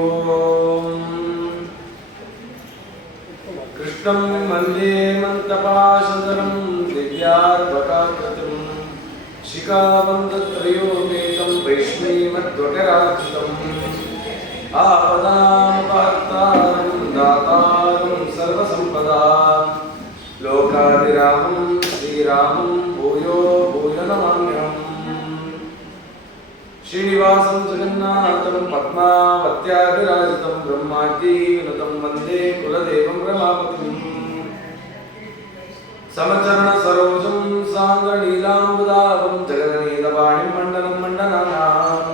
ಓಂ ಕೃಷ್ಣಂ ವಂದೇ ಮಂತಪಾಶಧರಂ ದಿವ್ಯಾರ್ಭಕಾಕೃತಿಂ ಶಿಖಾವಂತತ್ರಯೋಪೇತಂ ವೈಷ್ಣೀಮಧ್ವಕರಾಕ್ಷಿತಂ ಆಪದಾಮಪಾರ್ತಾರಂ ದಾತಾರಂ ಸರ್ವಸಂಪದಾಂ ಲೋಕಾಭಿರಾಮಂ ಶ್ರೀರಾಮಂ ಭೂಯೋ ಭೂಯ ನಮಾಮ್ಯಹಂ ಶ್ರೀನಿವಾಸಂ ಜಗನ್ನಾಥಂ ಪದ್ಮಾವತ್ಯಾಭಿರಾಜಿತಂ ಬ್ರಹ್ಮಾದ್ಯೈ ವಿನುತಂ ವಂದೇ ಕುಲದೇವಂ ರಮಾಪತಿಂ ಸಮಚರಣ ಸರೋಜಂ ಸಾಂದ್ರ ನೀಲಾಂಬುದಾಭಂ ಜಗದನೀತಪಾಣಿಂ ಮಂಡಲಂ ಮಂಡನಾನಾಂ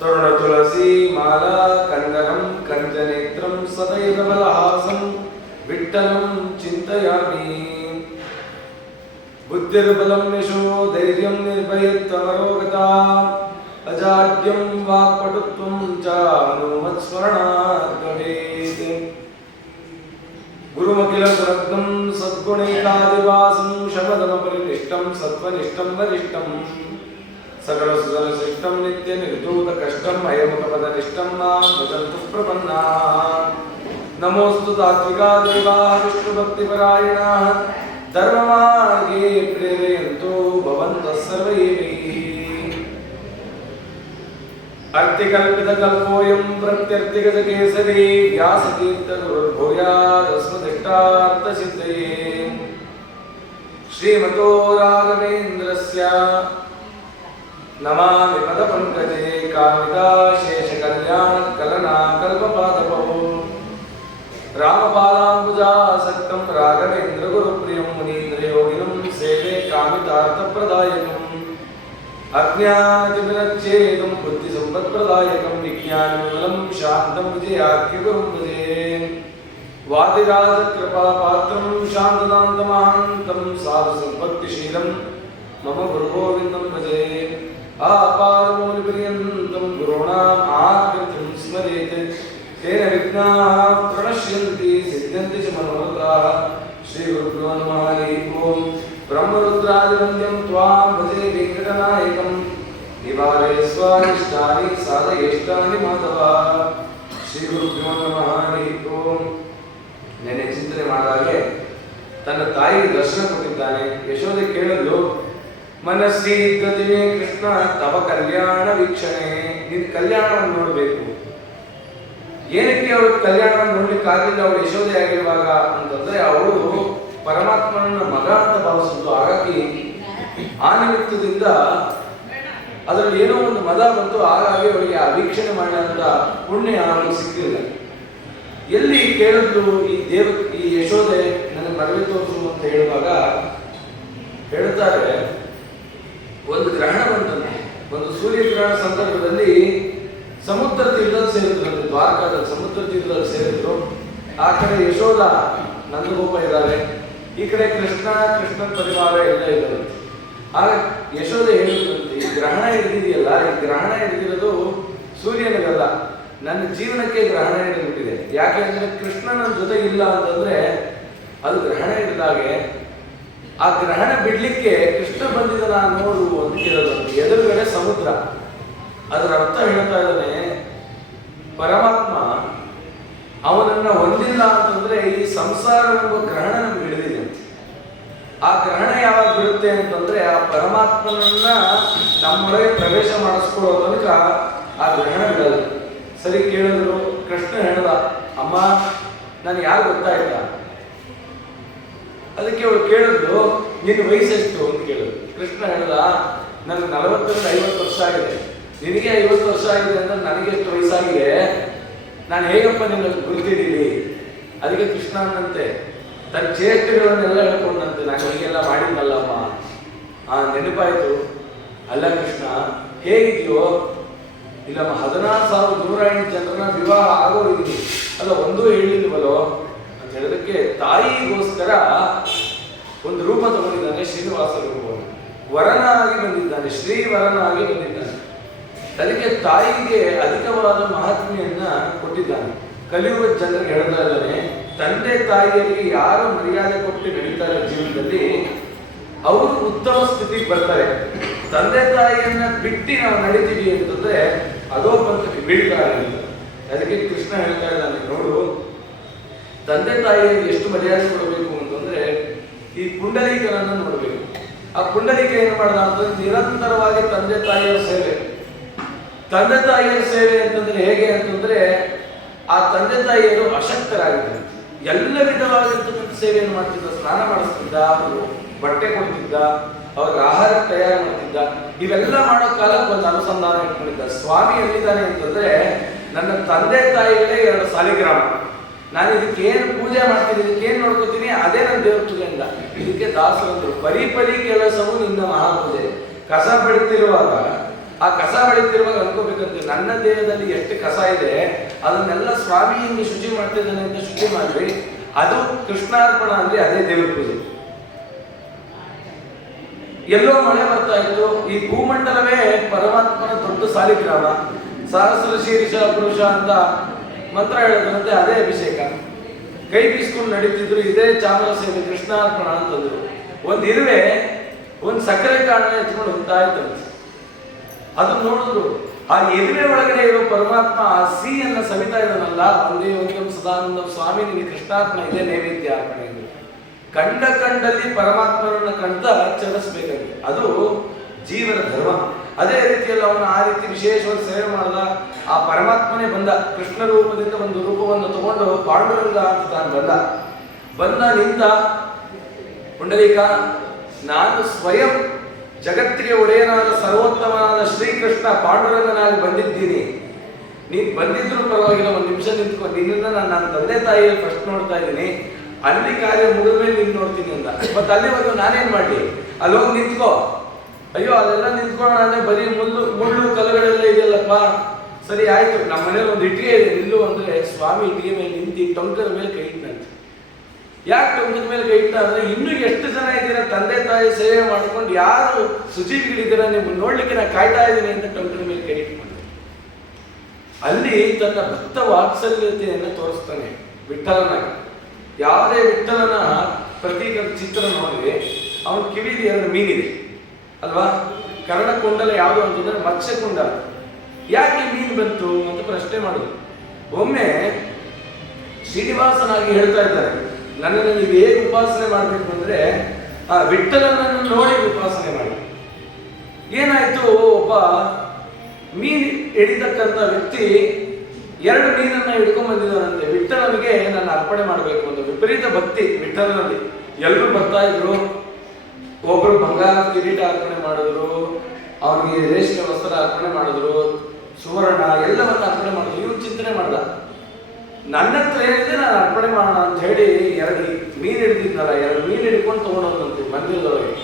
ತರುಣ ತುಳಸಿ ಮಾಲಾ ಕಂದರಂ ಕಂಜನೇತ್ರಂ ಸದೈವ ಬಲಹಾಸಂ ವಿಠ್ಠಲಂ ಚಿಂತಯಾಮಿ ಬುದ್ಧಿರ್ಬಲಂ ಯಶೋ ಧೈರ್ಯಂ ನಿರ್ಭಯತ್ವಮರೋಗತಾ ಅಜಾಡ್ಯಂ ವಾಕ್ಪಟುತ್ವಂ ಚ ಹನುಮತ್ಸ್ಮರಣಾತ್ ಭವೇತ್ ಗುರುಮಖಿಲ ಗುಣಗ್ನಂ ಸದ್ಗುಣೈಕಾದಿವಾಸಂ ಶಮದಮಪರಿನಿಷ್ಠಂ ಸತ್ವನಿಷ್ಠಂ ವರಿಷ್ಠಂ ಸಕಲ ಸುಧನಶಿಷ್ಟಂ ನಿತ್ಯ ನಿರ್ಧೂತ ಕಷ್ಟಂ ಅಯಮುಖಪದನಿಷ್ಠಂ ಮಾಂ ಭಜಂತು ಪ್ರಪನ್ನಾಃ ನಮೋಸ್ತು ತಾತ್ವಿಕಾ ದೇವಾಃ ವಿಷ್ಣುಭಕ್ತಿಪರಾಯಣಾಃ ಧರ್ಮಮಾರ್ಗೇ ಪ್ರೇರಯಂತೋ ಭವಂತಃ ಸರ್ವೈರ್ಮಯಿ ಅರ್ಥಿಕಲ್ಪಿತಕಲ್ಪೋಯಂ ಪ್ರತ್ಯರ್ಥಿಗಜಕೇಸರಿ ವ್ಯಾಸತೀರ್ಥಗುರುರ್ಭೂಯಾದಸ್ಮದಿಷ್ಟಾರ್ಥಸಿದ್ಧಯೇ ಶ್ರೀಮತೋ ರಾಘವೇಂದ್ರಸ್ಯ ನಮಾಮಿ ಪದಪಂಕಜೇ ಕಾಮಿತಾಶೇಷಕಲ್ಯಾಣಕಲನಾ ಕಲ್ಪಪಾದಪೋ ರಾಮಪಾದಾಂಬುಜಾಸಕ್ತಂ ರಾಘವೇಂದ್ರ ಗುರುಪ್ರಿಯಂ ಮುನೀಂದ್ರಯೋಗಿನಂ ಸೇವೆ ಕಾಮಿತಾರ್ಥಪ್ರದಾಯಕಂ ಅಜ್ಞಾನತಿಮಿರಚ್ಛೇದಂ ಬುದ್ಧಿಸಂಪತ್ಪ್ರದಾಯಕಂ ವಿಜ್ಞಾನವಿಮಲಂ ಶಾಂತಂ ವಿಜಯಾಖ್ಯಗುರುಂ ಭಜೆ ವಾದಿರಾಜಕೃಪಾಪಾತ್ರಂ ಶಾಂತದಾಂತಮಹಾಂತಂ ಸಾಧುಸಂಪತ್ತಿಶೀಲಂ ಮಮ ಗುರುಗೋವಿಂದಂ ಭಜೆ ಆಪಾದಮೌಲಿಪರ್ಯಂತಂ ಗುರುಣಾಂ ಆಕೃತಿಂ ಸ್ಮರೇತ್ ತೇನ ವಿಘ್ನಾಃ ಪ್ರಣಶ್ಯಂತಿ ಸಿದ್ಧ್ಯಂತಿ ಚ ಮನೋರಥಾಃ ಶ್ರೀ ಗುರುಭ್ಯೋ ನಮಃ ಹರಿ ಓಂ ಬ್ರಹ್ಮರುದ್ರಾದಿವಂದ್ಯಂ ತ್ವಾಂ ಭಜೆ ವೆಂಕಟನಾಯಕಂ ನಿವಾರಯಸ್ವಾನಿಷ್ಟಾನಿ ಸಾಧಯೇಷ್ಟಾನಿ ಮಾಧವ ಶ್ರೀ ಗುರುಭ್ಯೋ ನಮಃ ಹರಿ ಓಂ ನೆನೆ ಚಿಂತನೆ ಮಾಡಿದಾಗೆ ತನ್ನ ತಾಯಿಗೆ ದರ್ಶನ ಕೊಟ್ಟಿದ್ದಾನೆ. ಯಶೋದೆ ಕೇಳಲು ಮನಸ್ಸಿ ಗತಿವೆ ಕೃಷ್ಣ ತವ ಕಲ್ಯಾಣ ವೀಕ್ಷಣೆ, ನಿನ್ನ ಕಲ್ಯಾಣವನ್ನು ನೋಡಬೇಕು. ಏನಕ್ಕೆ ಅವಳು ಕಲ್ಯಾಣವನ್ನು ನೋಡ್ಲಿಕ್ಕಾಗಿಲ್ಲ ಅವಳು ಯಶೋದೆ ಆಗಿರುವಾಗ ಅಂತಂದ್ರೆ ಅವಳು ಪರಮಾತ್ಮನ ಮಗ ಅಂತ ಭಾವಿಸಿದ್ದು. ಹಾಗಾಗಿ ಆ ನಿಮಿತ್ತದಿಂದ ಅದರಲ್ಲಿ ಏನೋ ಒಂದು ಮದ ಬಂತು. ಹಾಗಾಗಿ ಅವಳಿಗೆ ಆ ವೀಕ್ಷಣೆ ಮಾಡಿದಂತ ಪುಣ್ಯ ಅವಳಿಗೆ ಸಿಕ್ಕಿಲ್ಲ. ಎಲ್ಲಿ ಕೇಳಿದ್ಲು ಈ ಯಶೋದೆ ನನಗೆ ಮದುವೆ ತೋರಿಸು ಅಂತ ಹೇಳುವಾಗ ಹೇಳ್ತಾರೆ, ಒಂದು ಗ್ರಹಣ ಬಂತಂತೆ. ಒಂದು ಸೂರ್ಯಗ್ರಹಣ ಸಂದರ್ಭದಲ್ಲಿ ಸಮುದ್ರ ತೀರದಲ್ಲಿ ಸೇರಿದ್ರು, ದ್ವಾರಕಾದಲ್ಲಿ ಸಮುದ್ರ ತೀರದಲ್ಲಿ ಸೇರಿದ್ರು. ಆ ಕಡೆ ಯಶೋಧ ನಂದಗೋಪ ಇದ್ದಾರೆ, ಈ ಕಡೆ ಕೃಷ್ಣನ ಪರಿವಾರ ಎಲ್ಲ ಇದ್ದಾರೆ. ಆಗ ಯಶೋಧ ಹೇಳಿದ್ರಂತೆ, ಈ ಗ್ರಹಣ ಹಿಡಿದಿದೆಯಲ್ಲ, ಈ ಗ್ರಹಣ ಹಿಡಿದಿರೋದು ಸೂರ್ಯನಿಗಲ್ಲ, ನನ್ನ ಜೀವನಕ್ಕೆ ಗ್ರಹಣ ಹಿಡಿದ್ಬಿಟ್ಟಿದೆ. ಯಾಕೆ ಅಂದ್ರೆ ಕೃಷ್ಣ ನನ್ನ ಜೊತೆ ಇಲ್ಲ ಅಂತಂದ್ರೆ ಅದು ಗ್ರಹಣ ಹಿಡಿದಾಗೆ. ಆ ಗ್ರಹಣ ಬಿಡ್ಲಿಕ್ಕೆ ಕೃಷ್ಣ ಬಂದಿದ್ದನ ನೋಡು ಅಂತ ಕೇಳೋದಂತೆ. ಎದುರುಗಡೆ ಸಮುದ್ರ. ಅದರ ಅರ್ಥ ಹೇಳ್ತಾ ಇದ್ದಾನೆ, ಪರಮಾತ್ಮ ಅವನನ್ನ ಹೊಂದಿಲ್ಲ ಅಂತಂದ್ರೆ ಈ ಸಂಸಾರವೆಂಬ ಗ್ರಹಣ ನಮ್ಗೆ ಹಿಡಿದಿದೆ. ಆ ಗ್ರಹಣ ಯಾವಾಗ ಬಿಡುತ್ತೆ ಅಂತಂದ್ರೆ ಆ ಪರಮಾತ್ಮನನ್ನ ನಮ್ಮೊಳಗೆ ಪ್ರವೇಶ ಮಾಡಿಸ್ಕೊಳ್ಳೋ ತನಕ ಆ ಗ್ರಹಣ ಬಿಡಲ್ಲ. ಸರಿ ಕೇಳಿದ್ರು. ಕೃಷ್ಣ ಹೇಳ್ದ, ಅಮ್ಮ ನಾನು ಯಾರು ಗೊತ್ತಾಯ್ತಾ? ಅದಕ್ಕೆ ಅವಳು ಕೇಳಿದ್ರು, ನಿನ್ನ ವಯಸ್ಸೆಷ್ಟು ಅಂತ ಕೇಳಿದ್ರು. ಕೃಷ್ಣ ಹೇಳ್ದ, ನನಗೆ 40-50 ವರ್ಷ ಆಗಿದೆ, ನಿನಗೆ 50 ವರ್ಷ ಆಗಿದೆ ಅಂದ್ರೆ ನನಗೆ ಎಷ್ಟು ವಯಸ್ಸಾಗಿದೆ, ನಾನು ಹೇಗಪ್ಪ ನಿನ್ನ ಗುರುತಿದ್ದೀನಿ? ಅದಕ್ಕೆ ಕೃಷ್ಣ ಅನ್ನಂತೆ ತನ್ನ ಚೇಷ್ಟೆಗಳನ್ನೆಲ್ಲ ಹೇಳ್ಕೊಂಡಂತೆ, ನಾನು ಹೀಗೆಲ್ಲ ಮಾಡಿದ್ನಲ್ಲಮ್ಮ. ನೆನಪಾಯ್ತು. ಅಲ್ಲ ಕೃಷ್ಣ ಹೇಗಿದೆಯೋ? ಇಲ್ಲಮ್ಮ 16,108 ಜನರನ್ನ ವಿವಾಹ ಆಗೋಗಿದ್ದೀನಿ. ಅಲ್ಲ ಒಂದೂ ಹೇಳಿಲ್ವಲ್ಲೋ ಅಂತ ಹೇಳೋದಕ್ಕೆ ತಾಯಿಗೋಸ್ಕರ ಒಂದು ರೂಪ ತಗೊಂಡಿದ್ದಾನೆ. ಶ್ರೀನಿವಾಸ ರೂಪ ವರನಾಗಿ ಬಂದಿದ್ದಾನೆ, ಶ್ರೀವರನಾಗಿ ಬಂದಿದ್ದಾನೆ. ಅದಕ್ಕೆ ತಾಯಿಗೆ ಅಧಿಕವಾದ ಮಹಾತ್ಮೆಯನ್ನ ಕೊಟ್ಟಿದ್ದಾನೆ. ಕಲಿಯುವ ಜನರಿಗೆ ಹೇಳ್ತಾ ಇದ್ದಾನೆ, ತಂದೆ ತಾಯಿಯರಿಗೆ ಯಾರು ಮರ್ಯಾದೆ ಕೊಟ್ಟು ನಡೀತಾರೆ ಜೀವನದಲ್ಲಿ ಅವರು ಉತ್ತಮ ಸ್ಥಿತಿಗೆ ಬರ್ತಾರೆ. ತಂದೆ ತಾಯಿಯನ್ನ ಬಿಟ್ಟು ನಾವು ನಡೀತೀವಿ ಅಂತಂದ್ರೆ ಅದೋ ಪಂಥಕ್ಕೆ ಬೀಳ್ತಾ ಇರಲಿಲ್ಲ. ಅದಕ್ಕೆ ಕೃಷ್ಣ ಹೇಳ್ತಾ ಇದ್ದಾನೆ, ನೋಡು ತಂದೆ ತಾಯಿಗೆ ಎಷ್ಟು ಮರ್ಯಾದೆ ಕೊಡಬೇಕು ಅಂತಂದ್ರೆ ಈ ಪುಂಡಲೀಕನನ್ನು ನೋಡಬೇಕು. ಆ ಪುಂಡಲೀಕ ಏನು ಮಾಡಿದ ಅಂತಂದ್ರೆ ನಿರಂತರವಾಗಿ ತಂದೆ ತಾಯಿಯರ ಸೇವೆ. ತಂದೆ ತಾಯಿಯರ ಸೇವೆ ಅಂತಂದ್ರೆ ಹೇಗೆ ಅಂತಂದ್ರೆ ಆ ತಂದೆ ತಾಯಿಯರು ಅಶಕ್ತರಾಗಿದ್ದಾರೆ, ಎಲ್ಲ ವಿಧವಾಗಿರ್ತಕ್ಕಂಥ ಸೇವೆಯನ್ನು ಮಾಡ್ತಿದ್ದ. ಸ್ನಾನ ಮಾಡಿಸ್ತಿದ್ದ, ಅವರು ಬಟ್ಟೆ ಕೊಡ್ತಿದ್ದ, ಅವ್ರಿಗೆ ಆಹಾರ ತಯಾರು ಮಾಡ್ತಿದ್ದ. ಇವೆಲ್ಲ ಮಾಡೋ ಕಾಲಕ್ಕೆ ಒಂದು ಅನುಸಂಧಾನ ಇಟ್ಕೊಂಡಿದ್ದ. ಸ್ವಾಮಿ ಎಲ್ಲಿದ್ದಾನೆ ಅಂತಂದ್ರೆ ನನ್ನ ತಂದೆ ತಾಯಿಗಳೇ 2 ಸಾಲಿಗ್ರಾಮ. ನಾನು ಇದಕ್ಕೇನು ಪೂಜೆ ಮಾಡ್ತೀನಿ, ಇದಕ್ಕೇನು ನೋಡ್ಕೋತೀನಿ, ಅದೇ ನನ್ನ ದೇವ್ರ ಪೂಜೆ ಅಂತ. ಇದಕ್ಕೆ ದಾಸರಂದ್ರು ಪರಿ ಕೆಲಸವು ನಿನ್ನ ಮಹಾಪೂಜೆ. ಕಸ ಬೆಳೀತಿರುವಾಗ ಆ ಕಸ ಬೆಳೀತಿರುವಾಗ ಅನ್ಕೋಬೇಕಂತೆ, ನನ್ನ ದೇಹದಲ್ಲಿ ಎಷ್ಟು ಕಸ ಇದೆ ಅದನ್ನೆಲ್ಲ ಸ್ವಾಮಿ ಹಿಂಗೆ ಶುಚಿ ಮಾಡ್ತಿದ್ದಾನೆ ಅಂತ ಶುಚಿ ಮಾಡ್ರಿ. ಅದು ಕೃಷ್ಣಾರ್ಪಣ ಅಂದ್ರೆ ಅದೇ ದೇವ್ರ ಪೂಜೆ. ಎಲ್ಲೋ ಮಳೆ ಬರ್ತಾ ಇತ್ತು, ಈ ಭೂಮಂಡಲವೇ ಪರಮಾತ್ಮನ ದೊಡ್ಡ ಸಾಲಿಗ್ರಾಮ. ಸಹಸ್ರ ಶೀರ್ಷ ಪುರುಷ ಅಂತ ಮಂತ್ರ ಹೇಳೋದಂತೆ ಅದೇ ಅಭಿಷೇಕ. ಕೈ ಬೀಸ್ಕೊಂಡು ನಡೀತಿದ್ರು, ಇದೇ ಚಾಮರ ಸೇವೆ ಕೃಷ್ಣಾರ್ಪಣ ಅಂತಂದ್ರು. ಒಂದು ಇರುವೆ ಒಂದು ಸಕ್ಕರೆ ಕಾರಣ ಎತ್ಕೊಂಡು ಹೋಗ್ತಾ ಇತ್ತಂತೆ. ಅದನ್ನ ನೋಡಿದ್ರು, ಆ ಎದುರೆ ಒಳಗಡೆ ಇರೋ ಪರಮಾತ್ಮ ಆ ಸಿಹಿಯನ್ನ ಸವಿತಾ ಇದ್ದಾನಲ್ಲ, ಒಂದೇ ಒಂದಂ ಸದಾನಂದ ಸ್ವಾಮಿ ನಿಮಗೆ ಕೃಷ್ಣಾರ್ಪಣ ಇದೆ ನೈವೇದ್ಯ ಅರ್ಪಣೆ ಎಂದು ಕಂಡಲ್ಲಿ ಪರಮಾತ್ಮನನ್ನ ಕಂಡ ಚಲಿಸ್ಬೇಕಂತೆ. ಅದು ಜೀವನ ಧರ್ಮ. ಅದೇ ರೀತಿಯಲ್ಲಿ ಅವನು ಆ ರೀತಿ ವಿಶೇಷವಾಗಿ ಸೇವೆ ಮಾಡಿದ. ಆ ಪರಮಾತ್ಮನೇ ಬಂದ, ಕೃಷ್ಣ ರೂಪದಿಂದ ಒಂದು ರೂಪವನ್ನು ತಗೊಂಡು ಪಾಂಡುರಂಗ ಅಂತ ತಾನು ಬಂದ ನಿಂತ ಪುಂಡಲೀಕ, ನಾನು ಸ್ವಯಂ ಜಗತ್ತಿಗೆ ಒಡೆಯನಾದ ಸರ್ವೋತ್ತಮನಾದ ಶ್ರೀಕೃಷ್ಣ ಪಾಂಡುರಂಗನಾಗಿ ಬಂದಿದ್ದೀನಿ. ನೀನ್ ಬಂದಿದ್ರು ಪರವಾಗಿಲ್ಲ, ಒಂದು ನಿಮಿಷ ನಿಂತ್ಕೊಂಡು ನಿನ್ನ ನನ್ನ ತಂದೆ ತಾಯಿಯಲ್ಲಿ ಫಸ್ಟ್ ನೋಡ್ತಾ ಇದ್ದೀನಿ, ಅಲ್ಲಿ ಕಾರ್ಯ ಮುಗಿದ ಮೇಲೆ ನಿನ್ ನೋಡ್ತೀನಿ ಅಂತ. ಮತ್ತೆ ಅಲ್ಲಿವರೆಗೂ ನಾನೇನ್ ಮಾಡ್ಲಿ, ಅಲ್ಲಿ ಹೋಗಿ ನಿಂತ್ಕೋ. ಅಯ್ಯೋ ಅಲ್ಲೆಲ್ಲ ನಿಂತ್ಕೊಳ್ಳೋಣ ಅಂದ್ರೆ ಬರೀ ಮುಳ್ಳು ಕಲ್ಲುಗಳೆಲ್ಲ ಇದೆಯಲ್ಲಪ್ಪ. ಸರಿ ಆಯ್ತು, ನಮ್ಮ ಮನೇಲಿ ಒಂದು ಇಟ್ಟಿಗೆ ಇದೆ ನಿಲ್ಲು ಅಂದ್ರೆ ಸ್ವಾಮಿ ಇಟ್ಟಿಗೆ ಮೇಲೆ ನಿಂತು ಟೊಂಕದ ಮೇಲೆ ಕೈ ಇಟ್ಟಂತೆ. ಯಾಕೆ ಟೊಂಕದ ಮೇಲೆ ಕೈ ಇಟ್ಟ ಅಂದ್ರೆ ಇನ್ನೂ ಎಷ್ಟು ಜನ ಇದ್ದೀರಾ ತಂದೆ ತಾಯಿ ಸೇವೆ ಮಾಡ್ಕೊಂಡು ಯಾರು ಶುಚಿಗಿಳಿದ್ದೀರಾ ನೀವು ನೋಡ್ಲಿಕ್ಕೆ ನಾ ಕಾಯ್ತಾ ಇದ್ದೀನಿ ಅಂತ ಟೊಂಕದ ಮೇಲೆ ಕೈ ಇಟ್ಕೊಂಡು ಅಲ್ಲಿ ತನ್ನ ಭಕ್ತ ವಾತ್ಸಲ್ಯತೆಯನ್ನು ತೋರಿಸ್ತಾನೆ ವಿಠಲನಾಗಿ. ಯಾವುದೇ ವಿಠಲನ ಪ್ರತೀಕ ಚಿತ್ರ ನೋಡಿದ್ರೆ ಅವನ ಕಿವಿಲಿ 2 ಮೀನಿದೆ ಅಲ್ವಾ. ಕರ್ಣಕುಂಡಲ ಯಾವುದು ಅಂತಂದ್ರೆ ಮತ್ಸ್ಯಕುಂಡಲ. ಯಾಕೆ ಮೀನು ಬಂತು ಅಂತ ಪ್ರಶ್ನೆ ಮಾಡುದು. ಒಮ್ಮೆ ಶ್ರೀನಿವಾಸನಾಗಿ ಹೇಳ್ತಾ ಇದ್ದಾರೆ, ನನ್ನನ್ನು ನೀವು ಹೇಗೆ ಉಪಾಸನೆ ಮಾಡಬೇಕು ಅಂದ್ರೆ ಆ ವಿಠಲನನ್ನು ನೋಡಿ ಉಪಾಸನೆ ಮಾಡಿ. ಏನಾಯ್ತು, ಒಬ್ಬ ಮೀನು ಹಿಡಿತಕ್ಕಂಥ ವ್ಯಕ್ತಿ 2 ಮೀನನ್ನ ಹಿಡ್ಕೊಂಡ್ ಬಂದಿದ್ದಾನಂತೆ. ವಿಠಲನಿಗೆ ನನ್ನ ಅರ್ಪಣೆ ಮಾಡಬೇಕು ಅಂತ ವಿಪರೀತ ಭಕ್ತಿ ವಿಠಲನಲ್ಲಿ. ಎಲ್ಲರೂ ಬರ್ತಾ ಇದ್ರು. ಒಬ್ರು ಬಂಗಾರ ಕಿರೀಟ ಅರ್ಪಣೆ ಮಾಡಿದ್ರು, ಅವನಿಗೆ ರೇಷ್ಮೆ ವಸ್ತ್ರ ಅರ್ಪಣೆ ಮಾಡಿದ್ರು, ಸುವರ್ಣ ಎಲ್ಲವನ್ನ ಅರ್ಪಣೆ ಮಾಡಿದ್ರು. ಇವ್ರು ಚಿಂತನೆ ಮಾಡ್ದ, ನನ್ನ ಹತ್ರ ಏನಿದೆ ನಾನು ಅರ್ಪಣೆ ಮಾಡೋಣ ಅಂತ ಹೇಳಿ 2 ಮೀನು ಹಿಡಿದಿದ್ನಲ್ಲ, 2 ಮೀನು ಹಿಡ್ಕೊಂಡು ತಗೊಂಡೋದಂತೆ ಮಂದಿರದೊಳಗೆ.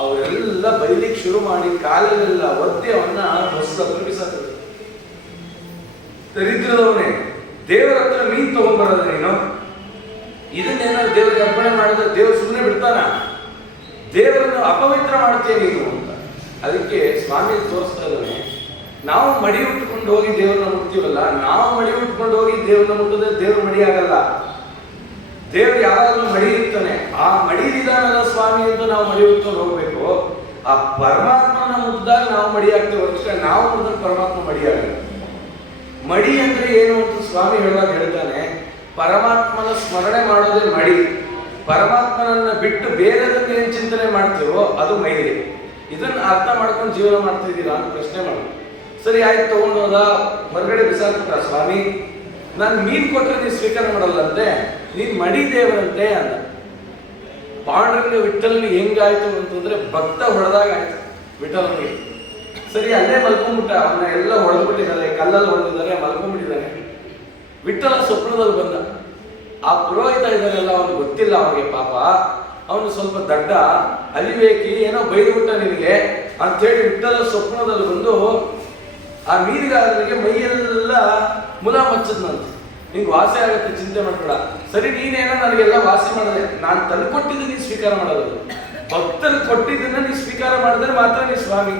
ಅವರೆಲ್ಲ ಬೈಲಿಕ್ಕೆ ಶುರು ಮಾಡಿ ಕಾಲಲ್ಲೆಲ್ಲ ಒದ್ದೆ ಅವನ್ನ ಹೊಸದನ್ನು ಬಿಸಾಕಿದ್ರು. ದರಿದ್ರದವನೇ, ದೇವರ ಹತ್ರ ಮೀನು ತಗೊಂಡ್ಬರೋದ ನೀನು, ಇದನ್ನೇನಾದ್ರು ದೇವರಿಗೆ ಅರ್ಪಣೆ ಮಾಡಿದ್ರೆ ದೇವರು ಸುಮ್ಮನೆ ಬಿಡ್ತಾನ? ದೇವರನ್ನು ಅಪವಿತ್ರ ಮಾಡ್ತೇನೆ ನೀನು ಅಂತ. ಅದಕ್ಕೆ ಸ್ವಾಮಿ ತೋರಿಸ್ತಾ ಇದ್ದಾನೆ, ನಾವು ಮಡಿ ಉಟ್ಕೊಂಡು ಹೋಗಿ ದೇವ್ರನ್ನ ಮುಟ್ತೀವಲ್ಲ, ನಾವು ಮಡಿ ಉಟ್ಕೊಂಡು ಹೋಗಿ ದೇವ್ರನ್ನ ಮುಟ್ಟಿದ್ರೆ ದೇವ್ರ ಮಡಿ ಆಗಲ್ಲ. ದೇವ್ರು ಯಾವಾಗಲೂ ಮಡಿ ಇರ್ತಾನೆ. ಆ ಮಡಿ ವಿಧಾನದ ಸ್ವಾಮಿ ಅಂತ ನಾವು ಮಡಿ ಉಟ್ಕೊಂಡು ಹೋಗ್ಬೇಕು. ಆ ಪರಮಾತ್ಮನ ಮುಟ್ಟಿದಾಗ ನಾವು ಮಡಿ ಆಗ್ತೇವೆ ಹೊರತು ನಾವು ಮುಟ್ಟಿದಾಗ ಪರಮಾತ್ಮ ಮಡಿ ಆಗಲ್ಲ. ಮಡಿ ಅಂದ್ರೆ ಏನು ಅಂತ ಸ್ವಾಮಿ ಹೇಳುವಾಗ ಹೇಳ್ತಾನೆ, ಪರಮಾತ್ಮನ ಸ್ಮರಣೆ ಮಾಡೋದೇ ಮಡಿ. ಪರಮಾತ್ಮನನ್ನ ಬಿಟ್ಟು ಬೇರೆದನ್ನ ಏನ್ ಚಿಂತನೆ ಮಾಡ್ತೀವೋ ಅದು ಮೈಲಿ. ಇದನ್ನ ಅರ್ಥ ಮಾಡ್ಕೊಂಡು ಜೀವನ ಮಾಡ್ತಿದ್ದೀರಾ ಅಂತ ಪ್ರಶ್ನೆ ಮಾಡಿ. ಸರಿ ಆಯ್ತು, ತಗೊಂಡು ಹೋದ, ಹೊರಗಡೆ ಬಿಸಾಕ್ಬಿಟ್ಟ. ಸ್ವಾಮಿ ನಾನು ಮೀನ್ ಕೊಟ್ರೆ ನೀನು ಸ್ವೀಕಾರ ಮಾಡಲ್ಲಂತೆ, ನೀನ್ ಮಡಿ ದೇವರಂತೆ ಅಂದ. ಪಾಂಡುರಂಗ ವಿಠಲನಿಗೆ ಹೆಂಗಾಯ್ತು ಅಂತಂದ್ರೆ ಭಕ್ತ ಹೊಡೆದಾಗ ಆಯ್ತು ವಿಠಲನಿಗೆ. ಸರಿ ಅಲ್ಲೇ ಮಲ್ಕೊಂಡ್ಬಿಟ್ಟ. ಅವನ್ನ ಎಲ್ಲ ಹೊಡೆದ್ಬಿಟ್ಟಿದ್ದಾರೆ, ಕಲ್ಲಲ್ಲಿ ಹೊಡೆದಿದ್ದಾರೆ, ಮಲ್ಕೊಂಡ್ಬಿಟ್ಟಿದ್ದಾನೆ. ವಿಠಲ ಸ್ವಪ್ನದಲ್ಲಿ ಬಂದ. ಆ ಪುರೋಹಿತ ಇದ್ದಾನೆಲ್ಲ ಅವನಿಗೆ ಗೊತ್ತಿಲ್ಲ, ಅವನಿಗೆ ಪಾಪ ಅವನು ಸ್ವಲ್ಪ ದಡ್ಡ ಅಲಿವೇಕಿ, ಏನೋ ಬೈದ್ಬಿಟ್ಟ ನಿನಗೆ ಅಂತ ಹೇಳಿ ವಿಠಲ ಸ್ವಪ್ನದಲ್ಲಿ ಬಂದು ಆ ಮೀನುಗಾರನಿಗೆ ಮೈಯೆಲ್ಲ ಮುಲ ಮಚ್ಚದ್ನಂತೆ. ನಿಂಗೆ ವಾಸಿ ಆಗತ್ತೆ, ಚಿಂತೆ ಮಾಡ್ಬೇಡ. ಸರಿ ನೀನೇನೋ ನನಗೆಲ್ಲ ವಾಸಿ ಮಾಡಿದೆ, ನಾನು ತಂದು ಕೊಟ್ಟಿದ್ದು ನೀನು ಸ್ವೀಕಾರ ಮಾಡೋದು. ಭಕ್ತರು ಕೊಟ್ಟಿದ್ದನ್ನ ನೀನು ಸ್ವೀಕಾರ ಮಾಡಿದ್ರೆ ಮಾತ್ರ ನೀ ಸ್ವಾಮಿ.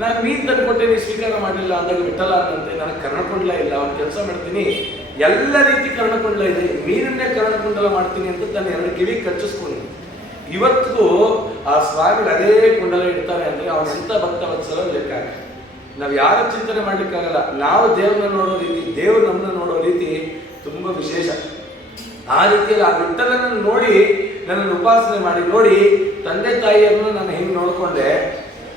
ನಾನು ಮೀನು ತಂದು ಕೊಟ್ಟೆ, ನೀನು ಸ್ವೀಕಾರ ಮಾಡಲಿಲ್ಲ ಅಂದಾಗ ವಿಠಲ ಅನ್ನಂತೆ, ನನಗೆ ಕರ್ಣಕುಂಡಲ ಇಲ್ಲ, ಅವನು ಕೆಲಸ ಮಾಡ್ತೀನಿ, ಎಲ್ಲ ರೀತಿ ಕರ್ಣಕುಂಡಲ ಇದೆ, ಮೀನನ್ನೇ ಕರ್ಣಕುಂಡಲ ಮಾಡ್ತೀನಿ ಅಂತ ತನ್ನ 2 ಕಿವಿ ಕಚ್ಚಿಸ್ಕೊಂಡು ಇವತ್ತಿಗೂ ಆ ಸ್ವಾಮಿ ಅದೇ ಕುಂಡಲ ಇಡ್ತಾರೆ ಅಂದ್ರೆ ಅವನ ಎಂತ ಭಕ್ತ ವತ್ಸಲ ಲೆಕ್ಕ. ನಾವು ಯಾರು ಚಿಂತನೆ ಮಾಡ್ಲಿಕ್ಕಾಗಲ್ಲ. ನಾವು ದೇವ್ರನ್ನ ನೋಡೋ ರೀತಿ, ದೇವ್ರು ನಮ್ಮನ್ನ ನೋಡೋ ತುಂಬ ವಿಶೇಷ. ಆ ರೀತಿಯಲ್ಲಿ ಆ ವಿಠಲನನ್ನು ನೋಡಿ ನನ್ನನ್ನು ಉಪಾಸನೆ ಮಾಡಿ ನೋಡಿ ತಂದೆ ತಾಯಿಯನ್ನು ನಾನು ಹೆಂಗೆ ನೋಡಿಕೊಂಡೆ,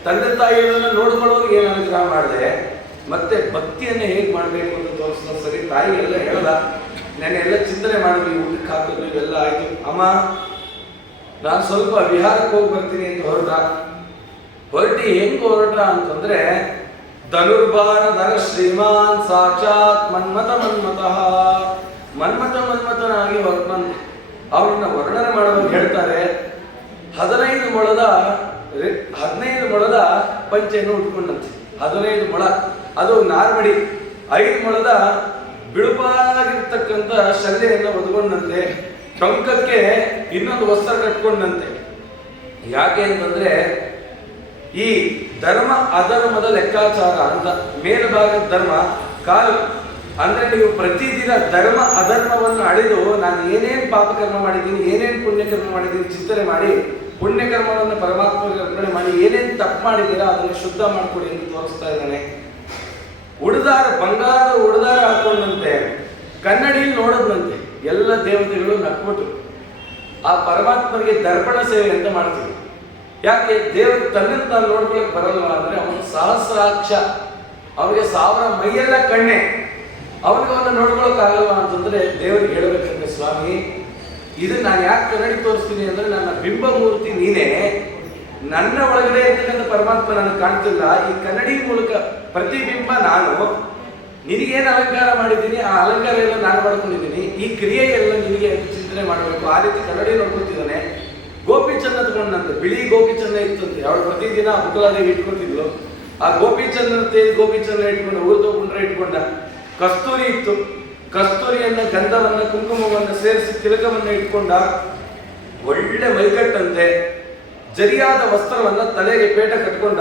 ತಂದೆ ತಾಯಿಯನ್ನು ನೋಡ್ಕೊಳ್ಳೋರಿಗೆ ಏನು ಅನುಗ್ರಹ ಮಾಡಿದೆ, ಮತ್ತೆ ಭಕ್ತಿಯನ್ನು ಹೇಗೆ ಮಾಡಬೇಕು ಅಂತ ತೋರಿಸಿದ. ಸರಿ, ತಾಯಿ ಎಲ್ಲ ಹೇಳ್ದ, ನೆನ್ನೆಲ್ಲ ಚಿಂತನೆ ಮಾಡಿದ್ವಿ, ಊಟಕ್ಕೆ ಹಾಕಿದ್ವಿ, ಇವೆಲ್ಲ ಆಯ್ತು. ಅಮ್ಮ ನಾನು ಸ್ವಲ್ಪ ವಿಹಾರಕ್ಕೆ ಹೋಗಿ ಬರ್ತೀನಿ ಅಂತ ಹೊರಟಿ ಹೆಂಗ್ ಹೊರಟ ಅಂತಂದ್ರೆ, ಧನುರ್ಬಾಣಧರ ಶ್ರೀಮಾನ್ ಸಾಕ್ಷಾತ್ ಮನ್ಮಥನಾಗಿ ಹೊರಟಂತೆ. ಅವರನ್ನ ವರ್ಣನೆ ಮಾಡುವಾಗ ಹೇಳ್ತಾರೆ, 15 ಮೊಳದ ಪಂಚೆಯನ್ನು ಉಟ್ಕೊಂಡಂತೆ. 15 ಮೊಳ ಅದು ನಾರ್ಮಡಿ, 5 ಮೊಳದ ಬಿಳುಪಾಗಿರ್ತಕ್ಕಂಥ ಶಲ್ಯೆಯನ್ನು ಒದ್ಕೊಂಡಂತೆ, ಟೊಂಕಕ್ಕೆ ಇನ್ನೊಂದು ವಸ್ತ್ರ ಕಟ್ಕೊಂಡಂತೆ. ಯಾಕೆ ಅಂತಂದ್ರೆ ಈ ಧರ್ಮ ಅಧರ್ಮದ ಲೆಕ್ಕಾಚಾರ ಅಂತ. ಮೇಲ್ಭಾಗದ ಧರ್ಮ ಕಾಲು ಅಂದ್ರೆ ನೀವು ಪ್ರತಿದಿನ ಧರ್ಮ ಅಧರ್ಮವನ್ನು ಅಳೆದು ನಾನು ಏನೇನು ಪಾಪಕರ್ಮ ಮಾಡಿದ್ದೀನಿ, ಏನೇನು ಪುಣ್ಯಕರ್ಮ ಮಾಡಿದ್ದೀನಿ ಚಿಂತನೆ ಮಾಡಿ, ಪುಣ್ಯಕರ್ಮವನ್ನು ಪರಮಾತ್ಮಗೆ ಅರ್ಪಣೆ ಮಾಡಿ ಏನೇನು ತಪ್ಪು ಮಾಡಿದ್ದೀರಾ ಅದನ್ನು ಶುದ್ಧ ಮಾಡಿಕೊಡಿ ಎಂದು ತೋರಿಸ್ತಾ ಇದ್ದಾನೆ. ಬಂಗಾರದ ಉಡುದಾರ ಹಾಕೊಂಡಂತೆ ಕನ್ನಡಿಯಲ್ಲಿ ನೋಡೋದಂತೆ ಎಲ್ಲ ದೇವತೆಗಳು ನಕ್ಬಿಟ್ಟು ಆ ಪರಮಾತ್ಮನಿಗೆ ದರ್ಪಣ ಸೇವೆ ಅಂತ ಮಾಡ್ತೀವಿ. ಯಾಕೆ ದೇವರು ತನ್ನನ್ನು ತಾನು ನೋಡ್ಕೊಳಕ್ ಬರಲ್ವಾ ಅಂದ್ರೆ ಅವನು ಸಹಸ್ರಾಕ್ಷ, ಅವನಿಗೆ 1000 ಮೈಯೆಲ್ಲ ಕಣ್ಣೆ, ಅವನಿಗೆ ಅವನ್ನ ನೋಡ್ಕೊಳಕ್ ಆಗಲ್ವಾ ಅಂತಂದ್ರೆ ದೇವರಿಗೆ ಹೇಳ್ಬೇಕಂದ್ರೆ, ಸ್ವಾಮಿ ಇದು ನಾನು ಯಾಕೆ ಕನ್ನಡಿ ತೋರಿಸ್ತೀನಿ ಅಂದ್ರೆ ನನ್ನ ಬಿಂಬ ಮೂರ್ತಿ ನೀನೇ, ನನ್ನ ಒಳಗಡೆ ಇರ್ತಕ್ಕಂಥ ಪರಮಾತ್ಮ ನನಗೆ ಕಾಣ್ತಿಲ್ಲ, ಈ ಕನ್ನಡಿ ಮೂಲಕ ಪ್ರತಿಬಿಂಬ ನಾನು, ನಿನಗೇನು ಅಲಂಕಾರ ಮಾಡಿದ್ದೀನಿ ಆ ಅಲಂಕಾರ ಎಲ್ಲ ನಾನು ಮಾಡ್ಕೊಂಡಿದ್ದೀನಿ, ಈ ಕ್ರಿಯೆ ಎಲ್ಲ ನಿನಗೆ ಚಿಂತನೆ ಮಾಡಬೇಕು. ಆ ರೀತಿ ಕನ್ನಡಿ ನೋಡ್ಕೊತಿದ್ದಾನೆ. ಗೋಪಿಚಂದ ತಗೊಂಡಂತೆ, ಬಿಳಿ ಗೋಪಿಚಂದ ಇತ್ತಂತೆ, ಅವಳು ಪ್ರತಿದಿನ ಮುಕಲಾದೇವಿ ಇಟ್ಕೊತಿದ್ಲು. ಆ ಗೋಪಿಚಂದ ಇಟ್ಕೊಂಡು ಊರು ತಗೊಂಡ್ರೆ ಇಟ್ಕೊಂಡ. ಕಸ್ತೂರಿ ಇತ್ತು, ಕಸ್ತೂರಿಯನ್ನ ಗಂಧವನ್ನ ಕುಂಕುಮವನ್ನು ಸೇರಿಸಿ ತಿಲಕವನ್ನ ಇಟ್ಕೊಂಡ. ಒಳ್ಳೆ ಮೈಕಟ್ಟಂತೆ, ಜರಿಯಾದ ವಸ್ತ್ರವನ್ನ ತಲೆಗೆ ಪೇಟ ಕಟ್ಕೊಂಡ.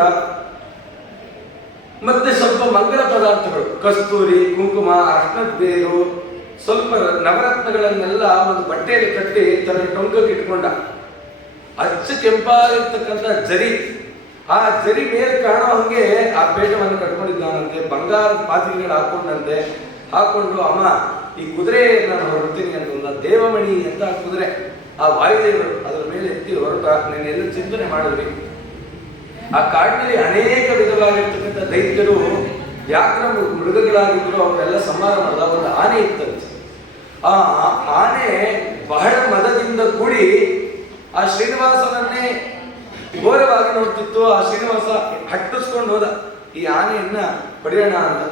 ಮತ್ತೆ ಸ್ವಲ್ಪ ಮಂಗಲ ಪದಾರ್ಥಗಳು, ಕಸ್ತೂರಿ, ಕುಂಕುಮ, ಅರ್ಶನದ ಬೇರು, ಸ್ವಲ್ಪ ನವರತ್ನಗಳನ್ನೆಲ್ಲ ಒಂದು ಬಟ್ಟೆಯಲ್ಲಿ ಕಟ್ಟಿ ತನ್ನ ಟೊಂಕಕ್ಕೆ ಇಟ್ಕೊಂಡ. ಅಚ್ಚ ಕೆಂಪಾಗಿರ್ತಕ್ಕಂಥ ಜರಿ, ಆ ಜರಿ ಮೇಲೆ ಕಾಣೋ ಹಂಗೆ ಆ ಪೇಟವನ್ನು ಕಟ್ಕೊಂಡಿದ್ದಾನಂತೆ. ಬಂಗಾರದ ಪಾತ್ರೆಗಳು ಹಾಕೊಂಡು ಅಮ್ಮ ಈ ಕುದುರೆ ನಾನು ಹೊರಡ್ತೀನಿ ಅಂತಂದ. ದೇವಮಣಿ ಅಂತ ಕುದುರೆ, ಆ ವಾಯುದೇವರು ಅದರ ಮೇಲೆ ಎತ್ತಿ ಹೊರಟ. ನೆನ್ನೆಲ್ಲ ಚಿಂತನೆ ಮಾಡಿದ್ವಿ. ಆ ಕಾಡಿನಲ್ಲಿ ಅನೇಕ ವಿಧವಾಗಿರ್ತಕ್ಕಂಥ ದೈತ್ಯರು ವ್ಯಾಘ್ರ ಮೃಗಗಳಾಗಿದ್ರು, ಅವರೆಲ್ಲ ಸಂಹಾರ ಮಾಡಿದ. ಒಂದು ಆನೆ ಇತ್ತಂತೆ. ಆ ಆನೆ ಬಹಳ ಮದದಿಂದ ಕೂಡಿ ಆ ಶ್ರೀನಿವಾಸನನ್ನೇ ಘೋರವಾಗಿ ನೋಡ್ತಿತ್ತು. ಆ ಶ್ರೀನಿವಾಸ ಹಟ್ಟಿಸ್ಕೊಂಡು ಹೋದ ಈ ಆನೆಯನ್ನ ಪಡೆಯೋಣ ಅಂತ.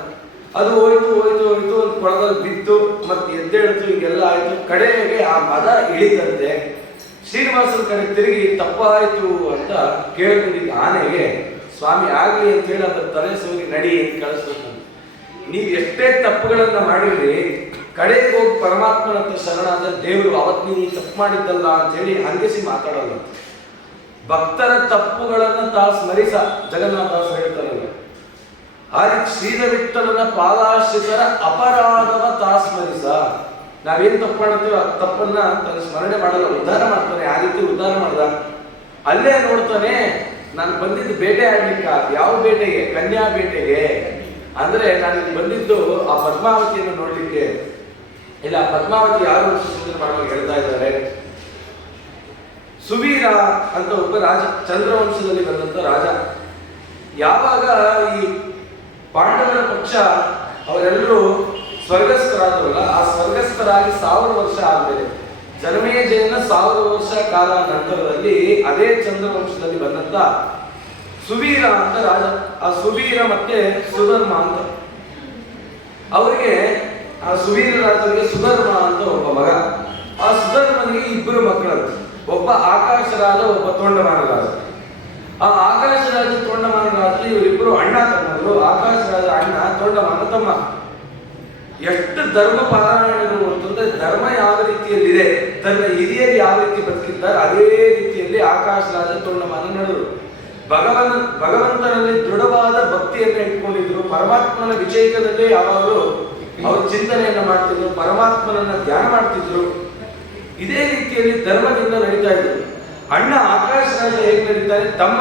ಅದು ಹೋಯ್ತು ಒಂದು ಕೊಳದಲ್ಲಿ ಬಿತ್ತು, ಮತ್ತೆ ಎದ್ದೇಳ್ತು, ಹೀಗೆಲ್ಲ ಆಯ್ತು. ಕಡೆಗೆ ಆ ಮದ ಇಳಿದಂತೆ ಶ್ರೀನಿವಾಸನ ಕಡೆ ತಿರುಗಿ ತಪ್ಪಾಯ್ತು ಅಂತ ಕೇಳ್ಕೊಂಡಿದ್ದ ಆನೆಗೆ, ಸ್ವಾಮಿ ಆಗ್ಲಿ ಅಂತ ಹೇಳಿ ಅದರ ತಲೆ ಸೋಗಿ ನಡಿ ಅಂತ ಕಳಿಸ್ಬೇಕು. ನೀವು ಎಷ್ಟೇ ತಪ್ಪುಗಳನ್ನ ಮಾಡಿದ್ರಿ, ಕಡೆಗೆ ಹೋಗಿ ಪರಮಾತ್ಮನಂತ ಶರಣಾದ ದೇವರು ಅವತ್ತು ನೀವು ತಪ್ಪು ಮಾಡಿದ್ದಲ್ಲ ಅಂತ ಹೇಳಿ ಹಂಗಿಸಿ ಮಾತಾಡಲ್ಲ. ಭಕ್ತರ ತಪ್ಪುಗಳನ್ನ ಸ್ಮರಿಸ ಜಗನ್ನಾಥದಾಸ ಹೇಳ್ತಾರಲ್ಲ, ಆ ರೀತಿ ಶ್ರೀಧವಿಠಲನ ಪಾದಾಶ್ರಿತರ ಅಪರಾಧವ ಸ್ಮರಿಸ. ನಾವೇನ್ ತಪ್ಪು ಮಾಡ್ತೀವೋ ಆ ತಪ್ಪನ್ನ ತನ್ನ ಸ್ಮರಣೆ ಮಾಡಲ್ಲ, ಉದ್ಧಾರ ಮಾಡ್ತಾನೆ. ಆ ರೀತಿ ಉದ್ಧಾರ ಮಾಡ್ದ. ಅಲ್ಲೇ ನೋಡ್ತಾನೆ, ನಾನು ಬಂದಿದ್ದು ಬೇಟೆ ಆಡ್ಲಿಕ್ಕ. ಯಾವ ಬೇಟೆಗೆ? ಕನ್ಯಾ ಬೇಟೆಗೆ. ಅಂದ್ರೆ ನಾನು ಬಂದಿದ್ದು ಆ ಪದ್ಮಾವತಿಯನ್ನು ನೋಡ್ಲಿಕ್ಕೆ. ಇಲ್ಲ, ಪದ್ಮಾವತಿ ಯಾರು ಚಿಂತನೆ ಮಾಡುವಾಗ ಹೇಳ್ತಾ ಇದ್ದಾರೆ, ಸುವೀರ ಅಂತ ಒಬ್ಬ ರಾಜ, ಚಂದ್ರವಂಶದಲ್ಲಿ ಬಂದಂತ ರಾಜ. ಯಾವಾಗ ಈ ಪಾಂಡವರ ಪಕ್ಷ ಅವರೆಲ್ಲರೂ ಸ್ವರ್ಗಸ್ಥರಾದವಲ್ಲ, ಆ ಸ್ವರ್ಗಸ್ಥರಾಗಿ 1000 ವರ್ಷ ಆದ್ಮೇಲೆ ಜನಮೇಜಯನ 1000 ವರ್ಷ ಕಾಲ ನಂತರದಲ್ಲಿ ಅದೇ ಚಂದ್ರವಂಶದಲ್ಲಿ ಬಂದಂತ ಸುವೀರ ಅಂತ ರಾಜ. ಆ ಸುವೀರ ಮತ್ತೆ ಸುಧರ್ಮ ಅಂತ, ಅವರಿಗೆ ಆ ಸುವೀರ ರಾಜರಿಗೆ ಸುಧರ್ಮ ಅಂತ ಒಬ್ಬ ಮಗ. ಆ ಸುಧರ್ಮನಿಗೆ 2 ಮಕ್ಕಳು, ಒಬ್ಬ ಆಕಾಶರಾಜ, ಒಬ್ಬ ತೊಂಡಮಾನರಾಜ. ಆ ಆಕಾಶರಾಜ ತೊಂಡಮಾನರಾಜ ಇವರಿಬ್ಬರು ಅಣ್ಣ ತಮ್ಮರು. ಆಕಾಶರಾಜ ಅಣ್ಣ, ತೊಂಡಮಾನ ತಮ್ಮ. ಎಷ್ಟು ಧರ್ಮ ಪಾರಾಯಣಗಳು ಅಂತಂದ್ರೆ, ಧರ್ಮ ಯಾವ ರೀತಿಯಲ್ಲಿದೆ, ತನ್ನ ಹಿರಿಯರು ಯಾವ ರೀತಿ ಬದುಕಿದ್ದಾರೆ ಅದೇ ರೀತಿಯಲ್ಲಿ ಆಕಾಶರಾಜ ತೊಂಡಮಾನ ನಡೆದರು. ಭಗವಂತನಲ್ಲಿ ದೃಢವಾದ ಭಕ್ತಿಯನ್ನು ಇಟ್ಕೊಂಡಿದ್ರು. ಪರಮಾತ್ಮನ ವಿಷಯದಲ್ಲಿ ಯಾವಾಗಲೂ ಅವರು ಚಿಂತನೆಯನ್ನ ಮಾಡ್ತಿದ್ರು, ಪರಮಾತ್ಮನನ್ನ ಧ್ಯಾನ ಮಾಡ್ತಿದ್ರು. ಇದೇ ರೀತಿಯಲ್ಲಿ ಧರ್ಮದಿಂದ ನಡೀತಾ ಇದ್ರು. ಅಣ್ಣ ಆಕಾಶರಾಜ ಹೇಗೆ ನಡೀತಾರೆ, ತಮ್ಮ